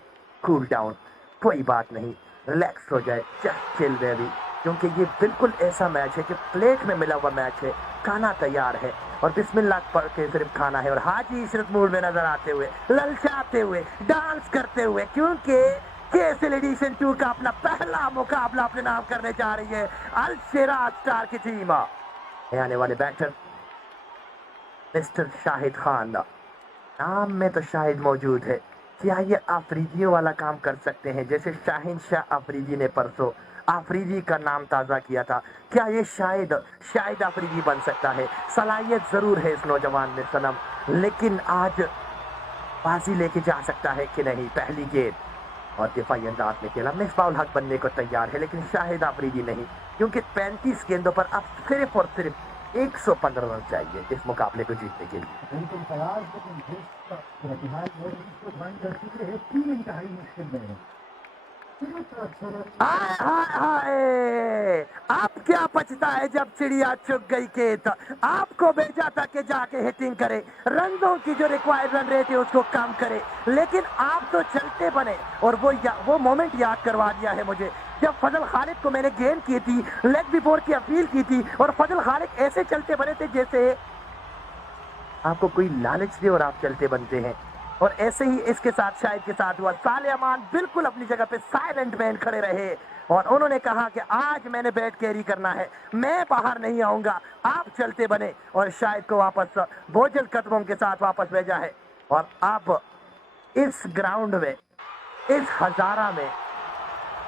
कूल डाउन, कोई बात नहीं, रिलैक्स हो जाए, जस्ट चिल बेबी, क्योंकि ये बिल्कुल ऐसा मैच है कि प्लेट में मिला हुआ मैच है, खाना तैयार है और बिस्मिल्लाह पढ़ के सिर्फ खाना है। और हाजी इशरत मूड में नजर आते हुए, ललचाते हुए, डांस करते हुए, क्योंकि केएसएल एडिशन 2 का अपना पहला मुकाबला अपने नाम करने जा रही है अल शिराज स्टार की टीम। आने वाले बैटर मिस्टर शाहिद खान, नाम में तो शाहिद मौजूद है, क्या ये आफरीदियों वाला काम कर सकते हैं जैसे शाहिन शाह अफरीदी ने परसों आफरीदी का नाम ताज़ा किया था? क्या ये शायद आफरीदी बन सकता है? सलाहियत ज़रूर है इस नौजवान में सनम, लेकिन आज बाजी लेके जा सकता है कि नहीं? पहली गेंद और दिफाई अंदाज में खेला, मिसबाउल हक बनने को तैयार है, लेकिन शाहिद आफरीदी नहीं, क्योंकि 35 गेंदों पर अब सिर्फ और सिर्फ 115 रन चाहिए इस मुकाबले को जीतने के लिए। बिल्कुल तैयार, लेकिन जिस सूरत-ए-हाल में इसको बंद कर चुके हैं, टीम इंतहाई मुश्किल में है। हाय हाय हाय, अब क्या बचता है जब चिड़िया चुग गई खेत? आपको भेजा था कि जाके हिटिंग करे, रनों की जो रिक्वायर्ड रन रेट है उसको कम करे, लेकिन आप तो चलते बने। और वो मोमेंट याद करवा दिया है मुझे जब फजल खालिद को मैंने गेंद की थी, लेग बिफोर की अपील की थी और फजल खालिद ऐसे चलते बने थे जैसे आपको कोई लालच दे और आप चलते बनते हैं। और ऐसे ही इसके साथ शाहिद के साथ हुआ। साले अमान बिल्कुल अपनी जगह पे साइलेंट मैन खड़े रहे और उन्होंने कहा कि आज मैंने बैट कैरी करना है, मैं बाहर नहीं आऊंगा, आप चलते बने और शाहिद को वापस बोझल कदमों के साथ वापस भेजा है। और अब इस ग्राउंड में, इस हजारा में,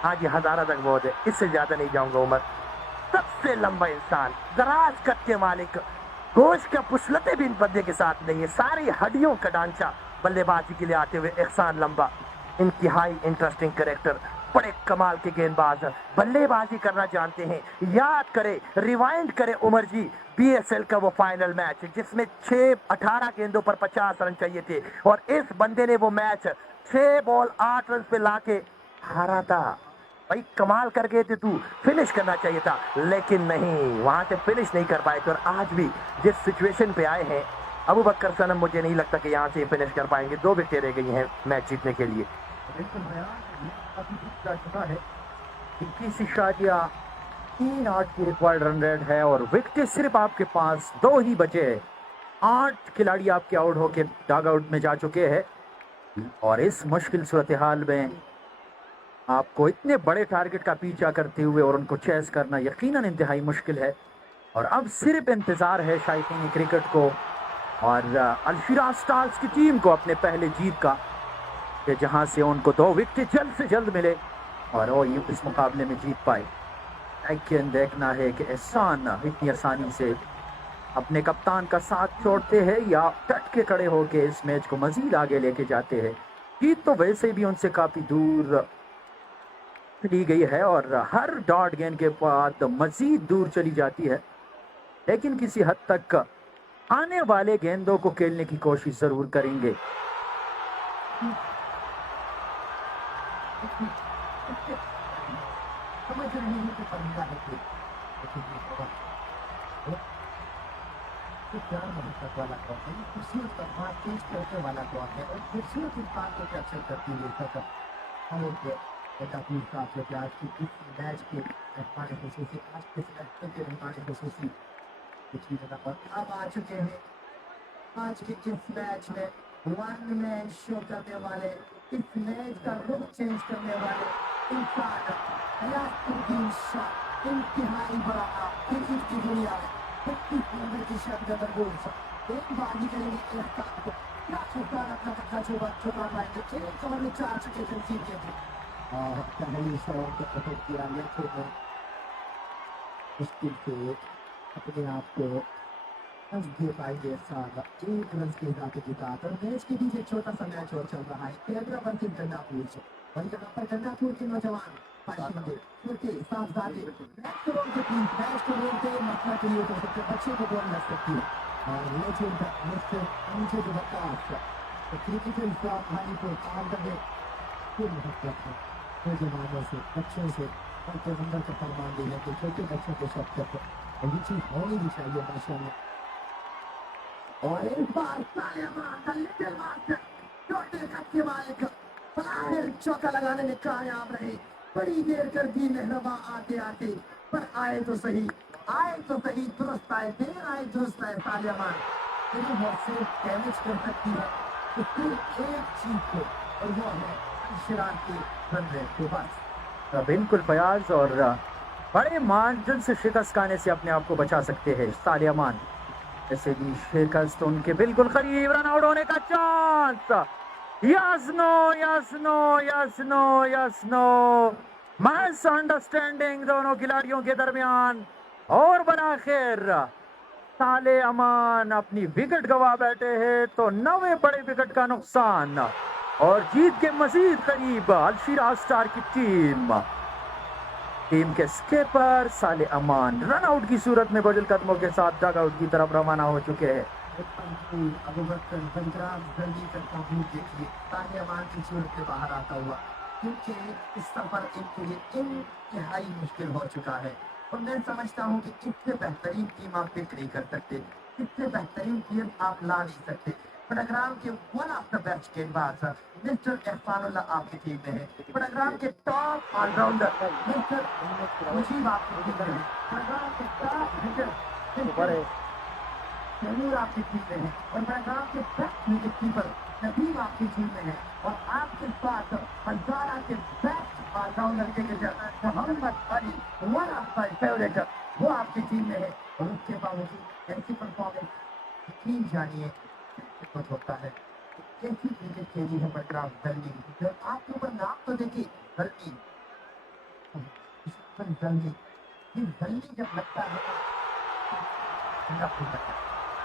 आज ये हजारा तक बहुत है, इससे ज्यादा नहीं जाऊंगा उमर, सबसे लंबा इंसान, दराज कद के मालिक, गोश्त का पुसलते भी इन बंदे के साथ नहीं है, सारी हड्डियों का ढांचा बल्लेबाजी के लिए आते हुए एहसान लंबा, इंतहाई इंटरेस्टिंग कैरेक्टर, बड़े कमाल के गेंदबाज, बल्लेबाजी करना जानते हैं। याद करे, रिवाइंड करे उमर जी, बीएसएल का वो फाइनल मैच जिसमें 18 गेंदों पर 50 रन चाहिए थे और इस बंदे ने वो मैच 6 बॉल 8 रन पे लाके हारा था। भाई कमाल कर गए थे, तू फिनिश करना चाहिए था, लेकिन नहीं, वहां से फिनिश नहीं कर पाए थे। और आज भी जिस सिचुएशन पे आए हैं अबू बकर सनम, मुझे नहीं लगता कि यहाँ से फिनिश कर पाएंगे। 2 विकेटें रह गई हैं मैच जीतने के लिए। बिल्कुल जा चुका है। 21 इशारिया 3-8 की रिक्वायर्ड रन रेट है और विकेट सिर्फ आपके पास 2 ही बचे हैं। 8 खिलाड़ी आपके आउट होके डग आउट में जा चुके हैं और इस मुश्किल सूरत हाल में आपको इतने बड़े टारगेट का पीछा करते हुए और उनको चेस करना यकीनन इंतहाई मुश्किल है। और अब सिर्फ इंतजार है शायकीन क्रिकेट को और अल शिराज स्टार्स की टीम को अपने पहले जीत का, कि जहां से उनको 2 विकेट जल्द से जल्द मिले और वो इस मुकाबले में जीत पाए। लेकिन देखना है कि एहसान इतनी आसानी से अपने कप्तान का साथ छोड़ते हैं या टट के खड़े होकर इस मैच को मजीद आगे लेके जाते हैं। जीत तो वैसे भी उनसे काफी दूर ली गई है और हर डॉट गेंद के बाद मजीद दूर चली जाती है, लेकिन किसी हद तक आने वाले गेंदों को खेलने की कोशिश जरूर करेंगे। समझ रहे हैं कि पंद्रह है कि प्यार मोहब्बत वाला टॉप है, खूबसूरत तफात तेज करने वाला टॉप है और खूबसूरत इंसान को कैप्चर करती है लेखक हम लोग अपनी साथ लेके आज की इस मैच के मेहमान खुसूसी आज के सिलेक्शन के मेहमान खुसूसी पिछली जगह पर अब आ चुके हैं। आज के इस मैच में वन मैच शो करने वाले, इस मैच का रुख चेंज करने वाले इंसान हयातुद्दीन शाह, इंतहाई बड़ा क्रिकेट की दुनिया में 25 नंबर की शर्त का दरगोश एक बाजी करेंगे एक साथ को क्या छोटा अपना पक्का छोटा पाएंगे एक कवर में 4 चुके तंजीम के थे और पहली शॉट को पकड़ किया लेकिन मुश्किल से अपने आप को दे पाएंगे साथ एक रन के साथ जीता और मैच के बीच एक छोटा सा मैच और चल रहा है हैदराबाद के गंडापुर से और यहाँ पर गंडापुर के नौजवान मैच को रोकते मसला के लिए तो सबसे बच्चे को बॉल लग सकती है और नीचे जो बच्चा तो क्रिकेटर भाई को काम करने खूब महत्व है नौजवानों से बच्चों से और तो नंबर का फरमान देने के छोटे बच्चों के सब तक और ये चीज होनी भी चाहिए माशाल्लाह। और इस बार छोटे कच्चे मालिक फिर चौका लगाने में कामयाब रहे, बड़ी देर कर दी मेहरबा आते आते पर आए तो सही दुरुस्त आए, देर आए दुरुस्त आए तालियामान तेरी से डैमेज कर सकती है तो सिर्फ एक चीज को और वो है शराब के रन रेट के पास। बिल्कुल फयाज, और बड़े मार्जिन से शिकस्त खाने से अपने आप को बचा सकते हैं तालियामान। ऐसे भी शिकस्त उनके बिल्कुल करीब, रन आउट होने का chance, yes no match understanding दोनों खिलाड़ियों के दरमियान और बराखिर साले अमान अपनी विकेट गवा बैठे हैं तो 9वें बड़े विकेट का नुकसान और जीत के मजीद करीब अलशीरा स्टार की टीम के स्किपर साले अमान रन आउट की सूरत में बजल कदमों के साथ डग आउट की तरफ रवाना हो चुके हैं। बाहर आता हुआ क्योंकि इस सफर इनके लिए इंतहाई मुश्किल हो चुका है और मैं समझता हूँ कि इससे बेहतरीन टीम आप पिक नहीं कर सकते, इससे बेहतरीन टीम आप ला नहीं सकते। बड़ाग्राम के वन ऑफ द बेस्ट गेंदबाज मिस्टर एहसानुल्लाह आपकी टीम में है, बड़ाग्राम के टॉप ऑलराउंडर मिस्टर मुजीब आपकी टीम में है, बड़ाग्राम के टॉप हिटर तैमूर आपकी टीम में है और बड़ाग्राम के बेस्ट विकेट कीपर नदीम आपकी टीम में है और आपके साथ हजारा के बेस्ट ऑलराउंडर के Mohammad Ali one of my favourite वो आपकी टीम में है और उसके बावजूद ऐसी परफॉर्मेंस यकीन जानिए कुछ होता है। कैसी क्रिकेट खेली है बड़ग्राम जल्दी, जब आपके ऊपर नाम तो देखिए जल्दी ये जल्दी जब लगता है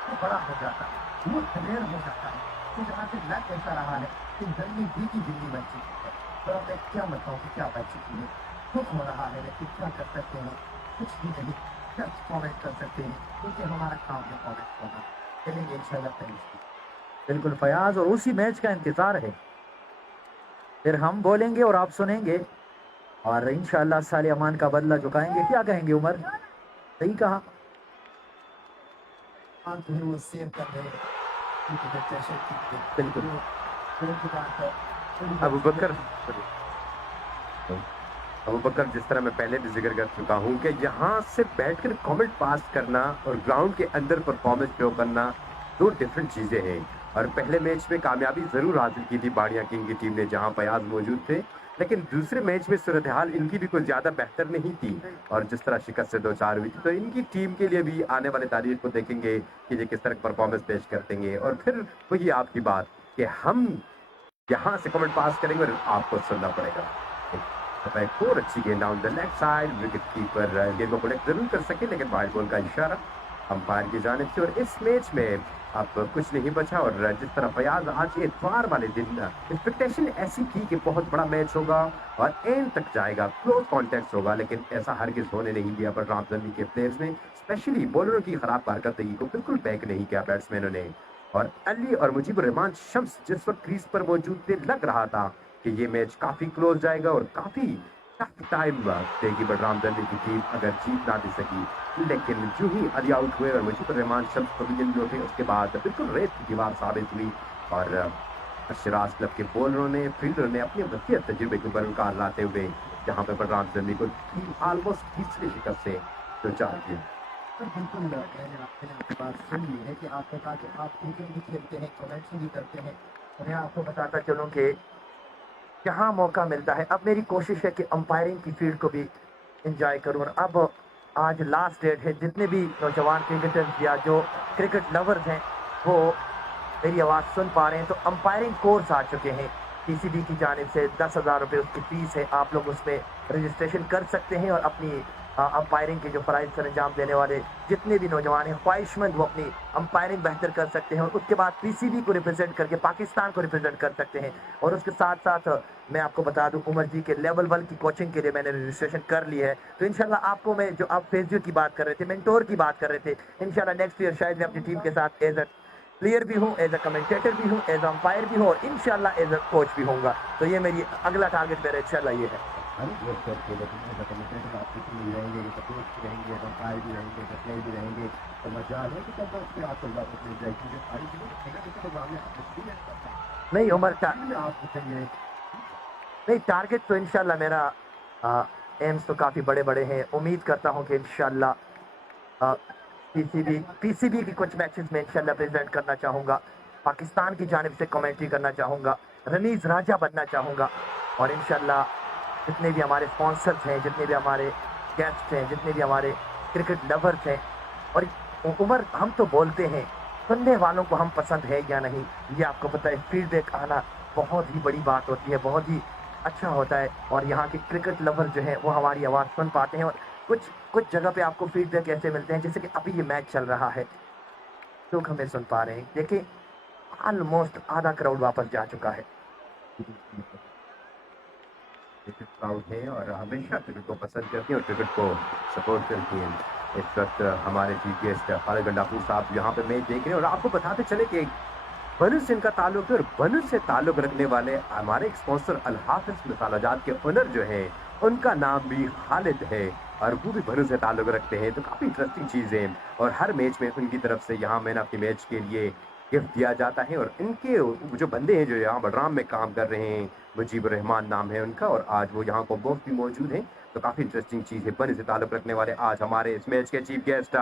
तो बड़ा हो जाता है, वो दलेर हो जाता है तो जहाँ से लग ऐसा रहा है कि जल्दी भी की जिंदगी बन चुकी है। तो अब मैं क्या बताऊँ कि क्या बच चुकी है, खुद हो रहा है लेकिन क्या कर सकते हैं, कुछ भी नहीं, जस्ट कॉमेंट कर सकते हैं क्योंकि हमारा काम है कॉमेंट करना। चलेंगे इंशाल्लाह। बिल्कुल फयाज, और उसी मैच का इंतजार है, फिर हम बोलेंगे और आप सुनेंगे और इंशाल्लाह साले अमान का बदला चुकाएंगे। क्या कहेंगे उमर? सही कहा। वो सेव कर रहे हैं बिल्कुल। अबू बकर जिस तरह मैं पहले भी जिक्र कर चुका हूं कि यहाँ से बैठकर कमेंट पास करना और ग्राउंड के अंदर परफॉर्मेंस शो करना दो डिफरेंट चीजें हैं। और पहले मैच में कामयाबी जरूर हासिल की थी बाड़िया किंग की टीम ने जहां फयाज मौजूद थे, लेकिन दूसरे मैच में सूरत हाल इनकी भी कुछ ज्यादा बेहतर नहीं थी और जिस तरह शिकस्त से 2-4 हुई थी तो इनकी टीम के लिए भी आने वाले तारीख को देखेंगे कि ये किस तरह परफॉर्मेंस पेश करते हैं। और फिर वही आपकी बात कि हम यहाँ से कमेंट पास करेंगे और आपको सुनना पड़ेगा। एक और अच्छी गेंद on the left side, wicket keeper गेंद को कलेक्ट जरूर कर सके लेकिन वाइड बॉल का इशारा अंपायर की जानिब से। और इस मैच में अब कुछ नहीं बचा और जिस तरह फयाज आज इतवार वाले दिन एक्सपेक्टेशन ऐसी थी कि बहुत बड़ा मैच होगा और एंड तक जाएगा, क्लोज कॉन्टेक्ट होगा, लेकिन ऐसा हरगिज होने नहीं दिया बलराम जम्मी के प्लेयर्स ने। स्पेशली बॉलरों की खराब कारकर्दगी को बिल्कुल बैक नहीं किया बैट्समैनों ने। और अली और मुजीबुर रहमान शम्स जिस वक्त क्रीज पर मौजूद थे, लग रहा था कि ये मैच काफी क्लोज जाएगा और काफी टफ टाइम देगी बलराम जम्मी की टीम अगर जीत ना दे सकी। लेकिन जो ही अली आउट हुए और मुजीबुर रहमान शम्स पवेलियन में उठे, उसके बाद बिल्कुल रेत की दीवार साबित हुई और शिराज क्लब के बॉलरों ने, फील्डरों ने अपने वसीयत तजुर्बे के बरकरार लाते हुए जहां पे बलराम जम्मी को ऑलमोस्ट तीसरी शिकस्त से दो चार किया। बिल्कुल मैंने आपकी बात सुन ली है कि आपने कहा कि आप क्रिकेट भी खेलते हैं, कमेंट्री भी करते हैं। मैं आपको बताता चलूं कि जहाँ मौका मिलता है, अब मेरी कोशिश है कि अंपायरिंग की फील्ड को भी एंजॉय करूं। और अब आज लास्ट डेट है, जितने भी नौजवान क्रिकेटर्स या जो क्रिकेट लवर्स हैं वो मेरी आवाज़ सुन पा रहे हैं, तो अंपायरिंग कोर्स आ चुके हैं पीसीबी की जानिब से। 10,000 रुपये उसकी फ़ीस है, आप लोग उसमें रजिस्ट्रेशन कर सकते हैं और अपनी अंपायरिंग के जो फ़राइज़ सर अंजाम देने वाले जितने भी नौजवान हैं ख्वाहिशमंद, वो अपनी अंपायरिंग बेहतर कर सकते हैं और उसके बाद पीसीबी को रिप्रेजेंट करके पाकिस्तान को रिप्रेजेंट कर सकते हैं। और उसके साथ साथ मैं आपको बता दूं, उमर जी के लेवल 1 की कोचिंग के लिए मैंने रजिस्ट्रेशन कर ली है। तो इंशाल्लाह आपको मैं, जो आप फेजियो की बात कर रहे थे, मेंटोर की बात कर रहे थे, इंशाल्लाह नेक्स्ट ईयर शायद मैं अपनी टीम के साथ एज अ प्लेयर भी हूँ, एज अ कमेंटेटर भी हूँ, एज अंपायर भी हूँ और इंशाल्लाह एज अ कोच भी होऊंगा। तो ये मेरी अगला टारगेट मेरा इंशाल्लाह ये है। नहीं उमर नहीं, टारगेट तो इंशाल्लाह मेरा एम्स तो काफ़ी बड़े बड़े हैं। उम्मीद करता हूँ कि इंशाल्लाह पीसीबी की कुछ मैचेस में इंशाल्लाह प्रेजेंट करना चाहूँगा, पाकिस्तान की जानिब से कमेंट्री करना चाहूँगा, रनीज राजा बनना चाहूँगा और इंशाल्लाह जितने भी हमारे स्पॉन्सर्स हैं, जितने भी हमारे गेस्ट हैं, जितने भी हमारे क्रिकेट लवर्स हैं। और उमर, हम तो बोलते हैं, सुनने वालों को हम पसंद है या नहीं ये आपको पता है। फीडबैक आना बहुत ही बड़ी बात होती है, बहुत ही अच्छा होता है और यहाँ के क्रिकेट लवर जो है वो हमारी आवाज़ सुन पाते हैं। और कुछ जगह पे आपको फीडबैक ऐसे मिलते हैं, जैसे कि अभी ये मैच चल रहा है, लोग हमें सुन पा रहे हैं। देखिए ऑलमोस्ट आधा क्राउड वापस जा चुका है। क्राउड है और हमेशा क्रिकेट को पसंद करती है और क्रिकेट को सपोर्ट करती है। इस वक्त हमारे चीफ गेस्ट खालिद गंडापुर साहब यहाँ पे मैच देख रहे हैं और आपको बताते चले कि बनु से इनका ताल्लुक है और बनु से ताल्लुक रखने वाले हमारे एक स्पॉन्सर अल हाफिज मसालाजात के ओनर जो है, उनका नाम भी खालिद है और वो भी बनु से ताल्लुक रखते हैं। तो काफ़ी इंटरेस्टिंग चीज़ है और हर मैच में उनकी तरफ से यहाँ मैन ऑफ द मैच के लिए गिफ्ट दिया जाता है। और इनके जो बंदे हैं जो यहाँ बलराम में काम कर रहे हैं, मुजीबुर रहमान नाम है उनका और आज वो यहाँ को बोफ भी मौजूद हैं। तो काफ़ी इंटरेस्टिंग चीज़ है। बनु से ताल्लुक रखने वाले आज हमारे इस मैच के chief guest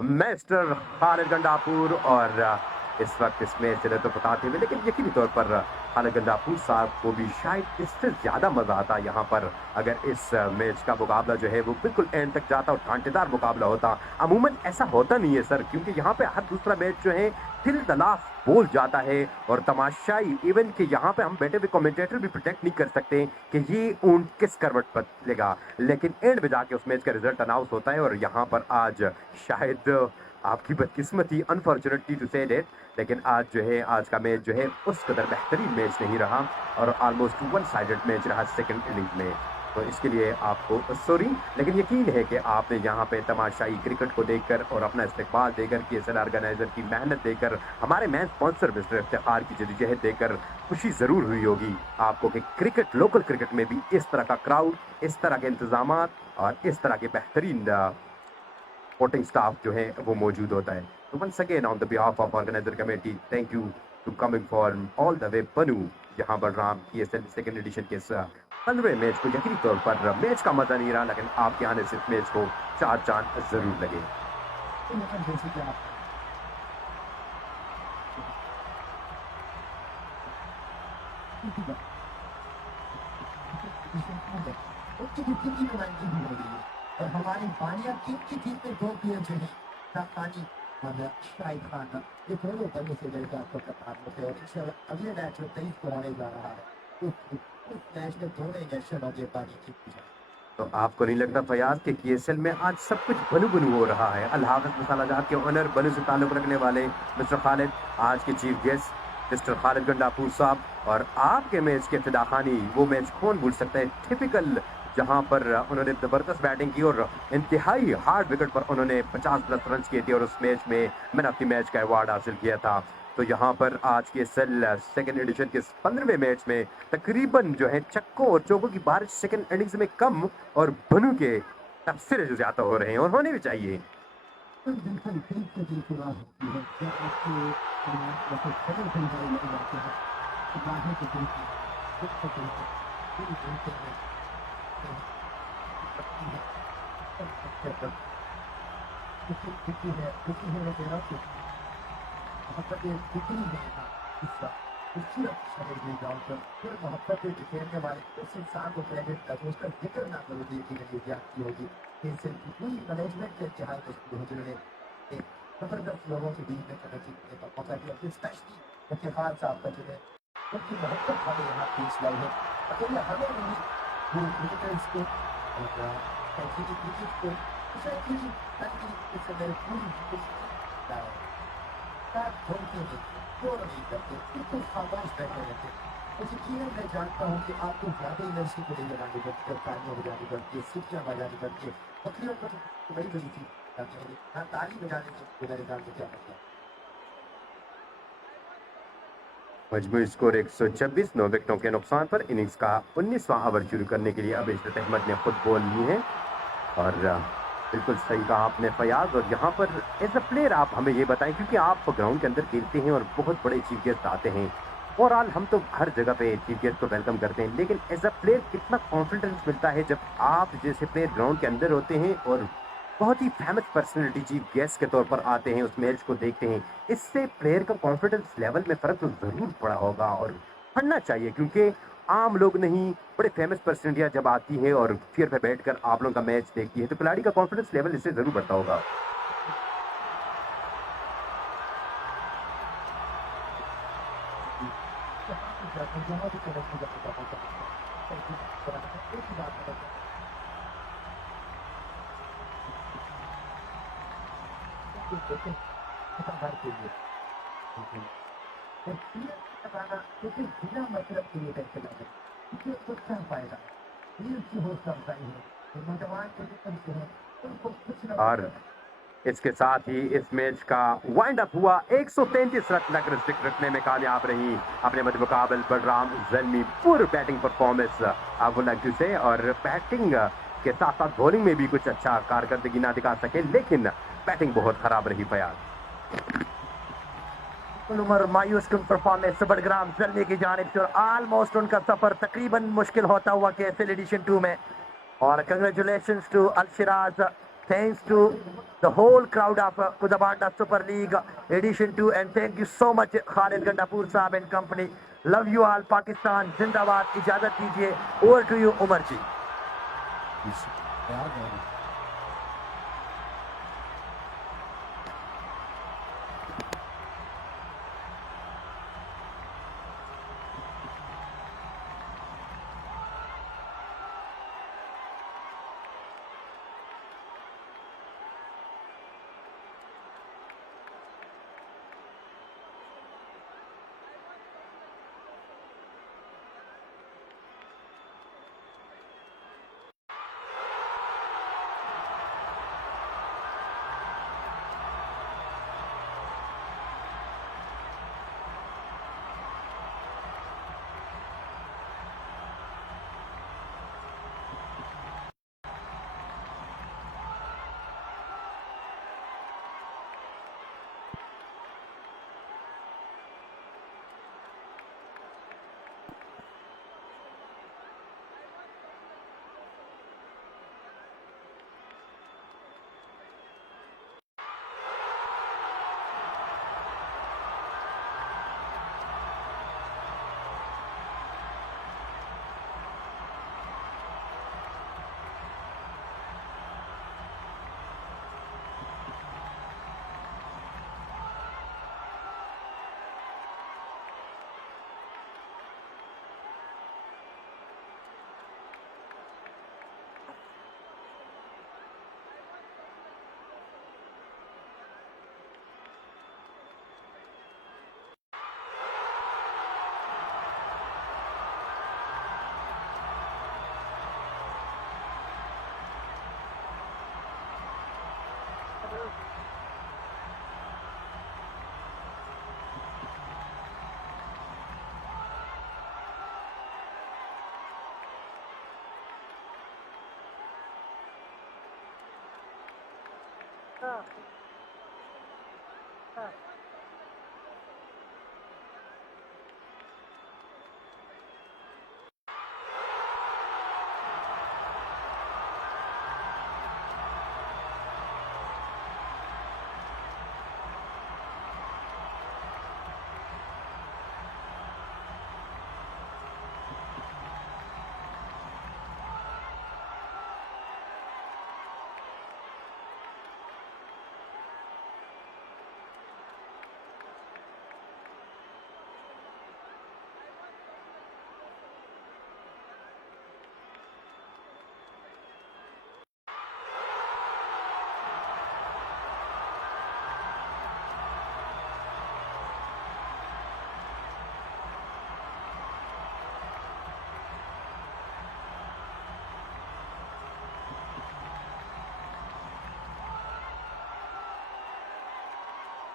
mister Khalid Gandapur और इस वक्त इस मैच से तो बताते हुए, लेकिन यकीनी तौर पर खालिद गंडापुर साहब को भी शायद इससे ज़्यादा मज़ा आता यहाँ पर अगर इस मैच का मुकाबला जो है वो बिल्कुल एंड तक जाता और कांटेदार मुकाबला होता। अमूमन ऐसा होता नहीं है सर, क्योंकि यहाँ पे हर दूसरा मैच जो है दिल दलाफ बोल जाता है और तमाशाई इवन कि यहाँ पे हम बैठे हुए कमेंटेटर भी प्रोटेक्ट नहीं कर सकते कि ये ऊंट किस करवट पर लेगा, लेकिन एंड में जाके उस मैच का रिजल्ट अनाउंस होता है। और यहाँ पर आज शायद आपकी बदकिस्मती, अनफॉर्चुनेटली टू से डेट, लेकिन आज जो है आज का मैच जो है उस कदर बेहतरीन मैच नहीं रहा और ऑलमोस्ट वन साइडेड मैच रहा सेकंड इनिंग में। तो इसके लिए आपको सॉरी, लेकिन यकीन है कि आपने यहाँ पे तमाशाई क्रिकेट को देखकर और अपना इस्तेकबाल देकर, KSL ऑर्गेनाइजर की मेहनत देकर, हमारे मैच स्पॉन्सर मिस्टर इफ्तिखार की जदोजहद देकर खुशी ज़रूर हुई होगी आपको कि क्रिकेट, लोकल क्रिकेट में भी इस तरह का क्राउड, इस तरह के इंतजाम और इस तरह के बेहतरीन सपोर्टिंग स्टाफ जो है वो मौजूद होता है। तो once again on the behalf of organiser committee, thank you to coming for all the way बनु, जहां बलराम KSL सेकंड एडिशन के 15वें मैच को यकीनी तौर पर मैच का मजा नहीं रहा, लेकिन आपके आने से इस मैच को 4 चांद जरूर लगे। जैसे कि आप और हमारी बानिया टीम की टीम में 2 प्लेयर जो है पानी और शाहिद खान, ये दोनों बल्ले से लड़के आपको कतार होते हैं और इंशाल्लाह अगले मैच में 23 को होने जा रहा है। उस मैच में दोनों इंजेक्शन और ये पानी जीत जाए। तो आपको नहीं लगता फयाज कि केएसएल में आज सब कुछ बनू बनू हो रहा है? अल हाफिज मसाला जहां के ओनर बनू से ताल्लुक रखने वाले मिस्टर खालिद, आज के chief guest mister Khalid Gandapur साहब, और आपके मैच के फिदा खानी, वो मैच कौन भूल सकता है? टिपिकल, जहां पर उन्होंने जबरदस्त बैटिंग की और इंतहाई हार्ड विकेट पर उन्होंने 50+ रन किए थे और उस मैच में मैन ऑफ द मैच का अवार्ड हासिल किया था। तो यहाँ पर आज के सेल सेकंड एडिशन के 15वें मैच में तकरीबन जो है छक्कों और चौकों की बारिश सेकंड इनिंग्स में कम और बनू के तबसरे जो ज्यादा हो रहे हैं और होने भी चाहिए। तो बिल्कुल ठीक से की शुरुआत होती है जब आपको जैसे छठे सेंचुरी लग जाते हैं तो बाहर के दिन कुछ सेकंड तीन घंटे में किसी है वगैरह से मोहब्बत कितनी देगा हिस्सा उसकी शरीर में जाकर फिर मोहब्बत खेलने वाले उस इंसान को क्रेडिट कर उसका जिक्र ना करो देखी नहीं जाती होगी इनसे पूरी मैनेजमेंट के इत्तेहाद जिन्होंने एक जबरदस्त लोगों के बीच में कनेक्ट करने का मौका दिया, स्पेशली इफ्तिखार साहब का जिन्हें उनकी मोहब्बत हमें यहाँ पेश लाई है। अकेले हमें नहीं पूरे क्रिकेटर्स को और क्रिकेट को पूरी बिल्कुल खामोश बैठे रहते। उस यकीनन मैं जानता हूँ कि आपको ज़्यादा एनर्जी को नहीं लगानी पड़ती है, तालियां बजानी पड़ती है, सीटियां बजानी पड़ती है, बकरियों को तो बड़ी बड़ी चीज़ चाहिए ना, ताली बजाने से मेरे ख्याल से क्या करता है। मजमूई स्कोर 126, 9 विकेटों के नुकसान पर इनिंग्स का 19वां ओवर शुरू करने के लिए अब इशरत अहमद ने खुद बॉल ली है और बिल्कुल सही कहा आपने फयाज। और यहाँ पर एज अ प्लेयर आप हमें ये बताएं, क्योंकि आप ग्राउंड के अंदर खेलते हैं और बहुत बड़े चीफ गेस्ट आते हैं, ओवरऑल हम तो हर जगह पे चीफ गेस्ट को वेलकम करते हैं, लेकिन एज अ प्लेयर कितना कॉन्फिडेंस मिलता है जब आप जैसे प्लेयर ग्राउंड के अंदर होते हैं और बहुत ही फेमस पर्सनैलिटी चीफ गेस्ट के तौर पर आते हैं, उस मैच को देखते हैं। इससे प्लेयर का कॉन्फिडेंस लेवल में फर्क तो जरूर पड़ा होगा और पड़ना चाहिए, क्योंकि आम लोग नहीं, बड़े फेमस पर्सनैलिटियां जब आती है और फिर पे बैठकर आप लोगों का मैच देखती है तो खिलाड़ी का कॉन्फिडेंस लेवल इससे जरूर बढ़ता होगा। क्योंकि बिना मतलब के लिए करके जाते इसलिए कुछ कर पाएगा ये उसकी हौसला अफजाई है। नौजवान के लिए है उनको कुछ न और इसके साथ ही इस मैच का वाइंड अप हुआ। 133 रन तक रिस्ट्रिक्ट रखने में कामयाब रही अपने मध्य मुकाबल बलराम ज़ल्मी। पूरी batting performance I would like to say, और बैटिंग के साथ साथ बॉलिंग में भी कुछ अच्छा कारकर्दगी ना दिखा सके, लेकिन बैटिंग बहुत खराब रही फयाज। उमर मायूस कुन परफॉर्मेंस बड़ग्राम ज़ल्मी की जानिब से और ऑलमोस्ट उनका सफर तकरीबन मुश्किल होता हुआ केएसएल एडिशन 2 में। और congratulations to Al Shiraz, thanks to the whole crowd of Kudabanda Super League Edition 2, and thank you so much Khalid Gandapoor साहब and company. Love you all, Pakistan जिंदाबाद। इजाजत दीजिए, over to you उमर जी।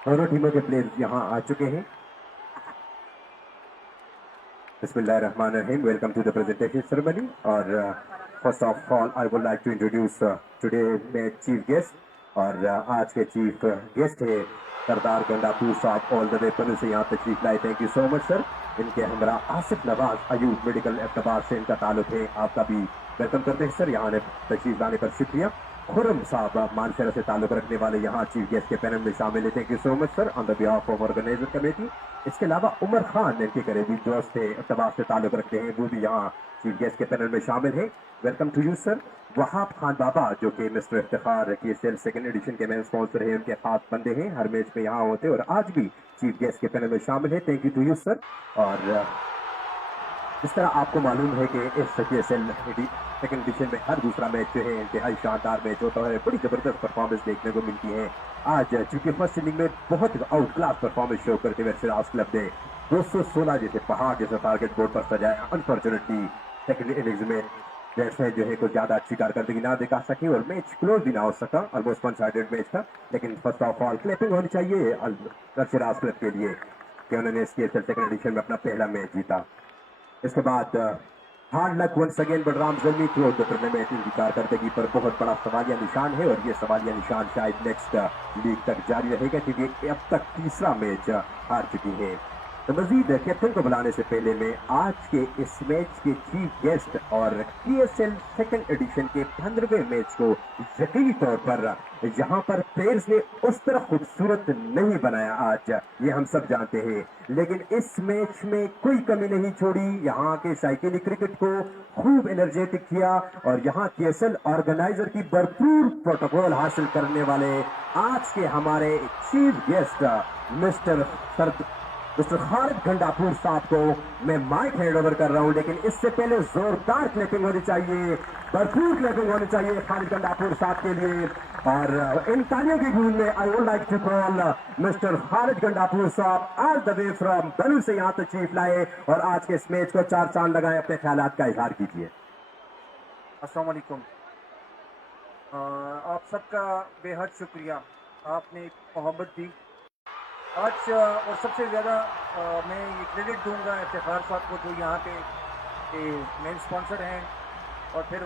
दोनों टीमों के प्लेयर्स यहाँ आ चुके हैं। Bismillahirrahmanirrahim. Welcome to the presentation ceremony. और first of all, I would like to introduce today's में chief guest और आज के chief guest है सरदार गंडापुर साहब ऑल द वे पनु से यहाँ तशरीफ लाए। Thank you so much sir. इनके हमरा आसिफ नवाज अयूब मेडिकल एतबार से इनका ताल्लुक है। आपका भी वेलकम करते हैं सर, यहाँ तशरीफ लाने पर शुक्रिया। खुरम साहब मानसरा से ताल्लुक रखने वाले यहाँ चीफ गेस्ट के पैनल में शामिल है। Thank you so much sir on the behalf of organiser committee. इसके अलावा उमर खान इनके करीबी दोस्त है, इत्तबार से ताल्लुक रखते हैं, वो भी यहाँ चीफ गेस्ट के पैनल में शामिल है। Welcome to you sir. Wahab Khan Baba जो कि mister Iftikhar KSL second edition के मेन स्पॉन्सर है, उनके खास बंदे हैं, हर मैच में यहाँ होते और आज भी चीफ गेस्ट के पैनल में शामिल है। Thank you to you sir. और इस तरह आपको मालूम है कि इस KSL सेकंड एडिशन में हर दूसरा मैच जो है इंतहाई शानदार मैच होता है, बड़ी जबरदस्त परफॉर्मेंस देखने को मिलती है। आज चूंकि फर्स्ट इनिंग में बहुत आउट क्लास परफॉर्मेंस शो करते हुए सिराज क्लब ने 216 जैसे पहाड़ जैसा टारगेट बोर्ड पर सजाया। अनफॉर्चुनेटली सेकंड इनिंग्स में बैट्समैन जो है कुछ ज्यादा अच्छी कारकर्दगी ना दिखा सके और मैच क्लोज भी ना हो सका। ऑलमोस्ट वन साइडेड मैच था, लेकिन फर्स्ट ऑफ ऑल क्लैपिंग होनी चाहिए सिराज क्लब के लिए कि उन्होंने इस KSL सेकंड एडिशन में अपना पहला मैच जीता। इसके बाद hard luck once again Balram Zalmi throughout the tournament. इनकी कारकर्दगी पर बहुत बड़ा सवालिया निशान है और ये सवालिया निशान शायद नेक्स्ट लीग तक जारी रहेगा क्योंकि अब तक तीसरा मैच हार चुकी है। तो मजीद कैप्टन को बुलाने से पहले मैं आज के इस मैच के चीफ गेस्ट और KSL सेकंड एडिशन के 15वें मैच को यकीनी तौर पर यहाँ पर प्लेयर्स ने उस तरह खूबसूरत नहीं बनाया आज, ये हम सब जानते हैं, लेकिन इस मैच में कोई कमी नहीं छोड़ी। यहाँ के शायकीन क्रिकेट को खूब एनर्जेटिक किया और यहाँ KSL ऑर्गेनाइजर की भरपूर प्रोटोकॉल हासिल करने वाले आज के हमारे chief guest mister Khalid Gandapur साहब को मैं माइक हैंड ओवर कर रहा हूं, लेकिन इससे पहले जोरदार क्लैपिंग होनी चाहिए, भरपूर क्लैपिंग होनी चाहिए खालिद गंडापुर साहब के लिए। और इन तालियों की गूंज में I would like to call mister Khalid Gandapur sahab all the way from बेलू से यहाँ तशरीफ लाए और आज के इस मैच को 4 चांद लगाए, अपने ख्यालात का इजहार कीजिए। अस्सलाम वालेकुम। आप सबका बेहद शुक्रिया, आपने मोहब्बत दी आज। और सबसे ज़्यादा मैं ये क्रेडिट दूंगा इफ्तिखार साहब को जो यहाँ के मेन स्पॉन्सर हैं, और फिर